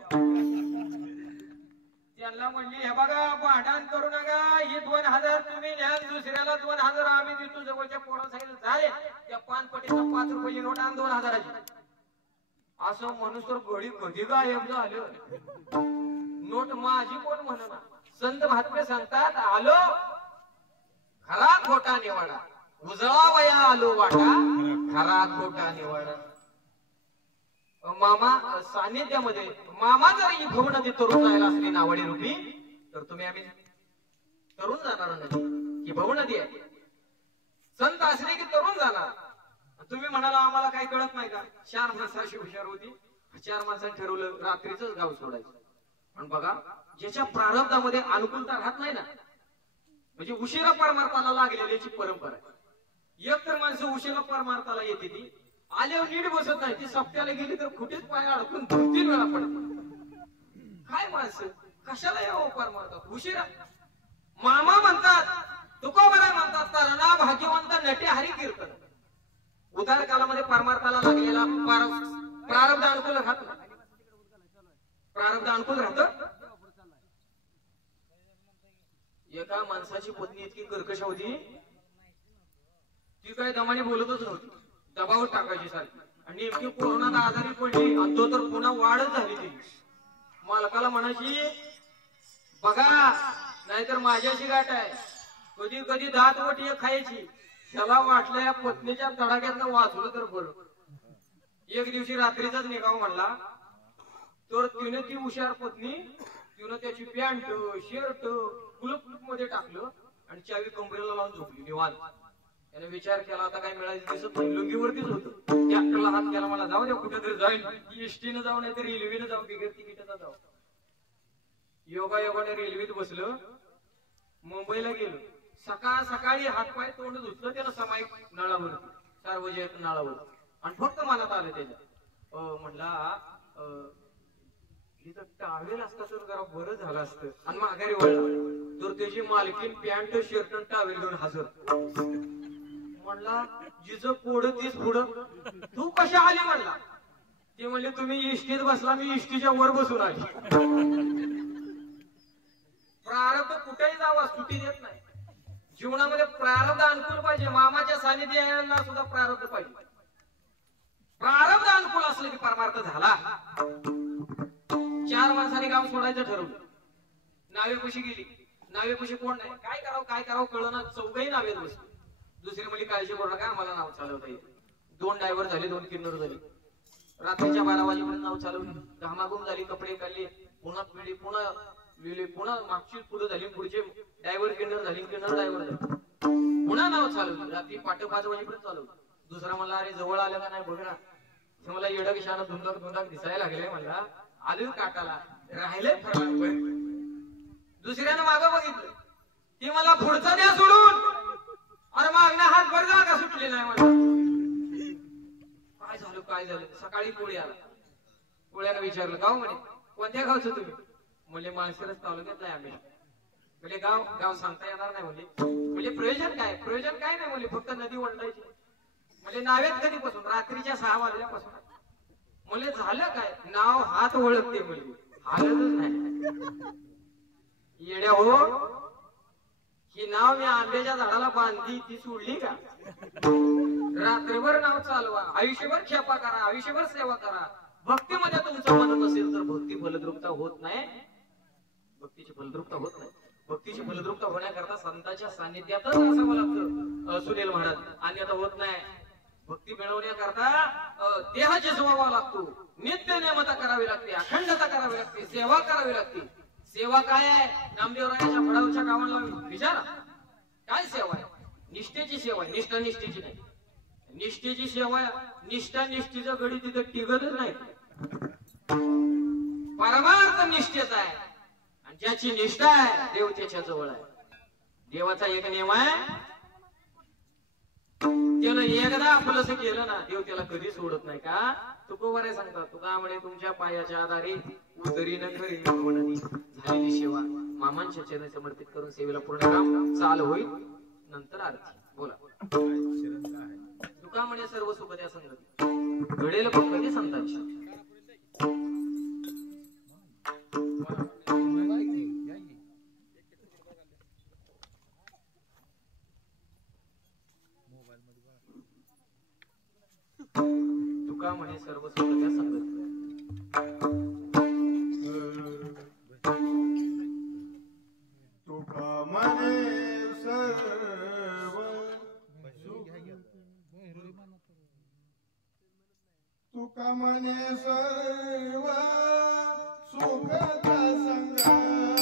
त्यांना म्हणली, हे बघा भांडण करू नका, ही 2000 तुम्ही न्या, दुसऱ्याला 2000 आम्ही देतो. जवळच्या पोरांसाठी झाले त्या पानपटीचा 5 रुपयाची नोट आणि 2000ची. असं म्हणून तर गडी कधी गायब झालं. नोट माझी कोण म्हणा. संत महात्मे सांगतात, आलो खरा खोटा निवाडा, उजळा वया आलो वाटा, खरा खोटा निवाडा. मामा सानिध्यामध्ये मामा जर ही भवनदी तरुण जायला असली नावडी रूपी, तर तुम्ही आम्ही तरुण जाणार नदी. ही भवनदी आहे. संत असले की तरुण जाणार. तुम्ही म्हणाला आम्हाला काही कळत नाही का? 4 माणसाशी हुशार होती 4 माणसांनी ठरवलं रात्रीच गाव सोडायचं. आणि बघा ज्याच्या प्रारब्धामध्ये अनुकूलता राहत नाही ना, म्हणजे उशिरा परमार्थाला लागलेल्याची परंपरा आहे. एक तर माणसं उशिरा परमार्थाला येते, ती आल्यावर नीट बसत नाही, ती सप्त्याला गेली तर कुठेच पाय अडकून 2-3 वेळा पडत. काय माणसं कशाला यावं परमार्थात उशिरा. मामा म्हणतात, तुकोबराय म्हणतात, तरणा भाग्यवंत नटे हरी कीर्तन. उदार कालामध्ये परमार्थाला लागलेला प्रारब्ध अनुकूल राहत, प्रारब्ध अनुकूल राहत. एका माणसाची पत्नी इतकी कर्कश होती, ती काही दमाने बोलतच नव्हती, दबाव टाकायची सारखी. आणि नेमकी कोरोनात आजारी पडली आणि तो तर पुन्हा वाढच झाली. ती मालकाला म्हणायची, बघा नाहीतर माझ्याशी गाठ आहे. कधी कधी दात वटी खायची. त्याला वाटलं या पत्नीच्या तडाख्यातनं वाचलं तर बरं. एक दिवशी रात्रीचाच निघाव म्हणला, तर तिने ती हुशार पत्नी, तिनं त्याची पॅन्ट शर्ट कुलप मध्ये टाकलं आणि चावी कंबरेला लावून झोपली निवांत. त्याने विचार केला, आता काय मिळायचं दिसत नाही, लुंगीवरतीच होतं. ट्रॅक्टरला हात केला, मला जाऊ द्या कुठेतरी जाईल, एसटीनं जाऊ नाही तर रेल्वेनं जाऊ, बिगर तिकीटाचा जाऊ. योगायोगाने रेल्वेत बसलं, मुंबईला गेलो. सकाळ सकाळी हातपाय तोंड धुतलं त्यानं सामायिक नळावरती, सार्वजनिक नळावर. आणि फक्त मनात आलं त्याच्या, म्हणला इथं टावेल असता तर जरा बरं झालं असतं. आणि माघारी वळला तर त्याची मालकीन पॅन्ट शर्ट टावेल घेऊन हजर. म्हणला जिचं पोड तीच पुढं, तू कशा आली म्हणला. ते म्हणले तुम्ही इष्टीत बसला, मी इष्टीच्या वर बसून आली. प्रारब्ध कुठेही जावा सुट्टी देत नाही. जीवनामध्ये प्रारब्ध अनुकूल पाहिजे. मामाच्या सानिध्याला सुद्धा प्रारब्ध पाहिजे. प्रारब्ध अनुकूल असलं की परमार्थ झाला. 4 माणसांनी गाव सोडायचं ठरवलं. नावेपाशी गेली. नावेपाशी कोण नाही, काय करावं कळलं. चौघही नावेत बसली. दुसरी मुली काळजी करू नका, आम्हाला नाव चालवता येईल. 2 ड्रायव्हर झाले, 2 किन्नर झाली. रात्रीच्या 12 वाजेपर्यंत नाव चालवली. घामाघूम झाली, कपडे काढले, पुन्हा पिढी पुन्हा लिहिली, पुन्हा मागची पुढे झाली, पुढचे ड्रायव्हर किन्नर झाली, किन्नर ड्रायव्हर झाली. पुन्हा नाव चालवली. रात्री 5:30 वाजेपर्यंत चालवलं. दुसरा म्हणला, अरे जवळ आलं का नाही बघ ना. मला येडक शान धुंदाक दिसायला लागले. म्हणला आलोय काटाला, राहिलंय फरक. दुसऱ्यानं मागं बघितलं, ती मला पुढचा द्या सोडून. अरे मागण्या हात भर जागा सुटली नाही. मला काय झालं. सकाळी पुढे आला. पुण्याला विचारलं, गाव म्हणे कोणत्या गावचं तुम्ही. म्हणजे माळशिरस तालुक्यातला आहे आम्ही. म्हणजे गाव सांगता येणार नाही. म्हणजे प्रयोजन काय नाही. म्हणजे फक्त नदी ओढायची. म्हणजे नावेत कधीपासून, रात्रीच्या 6 वाजल्यापासून. म्हणजे झालं काय, नाव हात ओळखते, म्हणजे हालतच नाही. येड्या हो, ही नाव मी आंब्याच्या झाडाला बांधली, ती सोडली का. रात्रभर नाव चालवा, आयुष्यभर खेपा करा, आयुष्यभर सेवा करा. भक्तीमध्ये तुमचं मन नसेल तर भक्ती फलद्रुपता होत नाही. भक्तीची फलद्रुपता होत नाही. भक्तीची फलद्रुपता होण्याकरता संतांच्या सानिध्यातच असावं लागतं. सुनील म्हणत, आणि आता होत नाही. भक्ती मिळवण्याकरता देहाची स्वभाव लागतो. नित्य नियमता करावी लागते, अखंडता करावी लागते, सेवा करावी लागते. सेवा काय आहे, नामदेवरायाच्या फळावरच्या गावाला विचारा. काय सेवा आहे, निष्ठेची सेवा आहे, निष्ठा निष्ठेची नाही. निष्ठेची सेवा, निष्ठा निष्ठेचं गडी तिथं टिकतच नाही. परमार्थ निष्ठेचा आहे. आणि ज्याची निष्ठा आहे देव त्याच्या जवळ आहे. देवाचा एक नियम आहे, त्यानं एकदा आपलंस केलं ना, देव त्याला कधी सोडत नाही. का तुकोबारे सांगतात, तुका म्हणे तुमच्या पायाच्या आधारे उतरी न खरी झालेली सेवा मामांच्या चरणी समर्पित करून सेवेला पूर्ण काम चाल होईल. नंतर आरती. बोला. तुका म्हणे सर्व सुख त्या संगती घडेल पंकजे संतांची. तुका म्हणे सर्व सुख त्या संगती. तुका म्हणे सर्व तुका म्हणे सर्व सुख त्या संगती.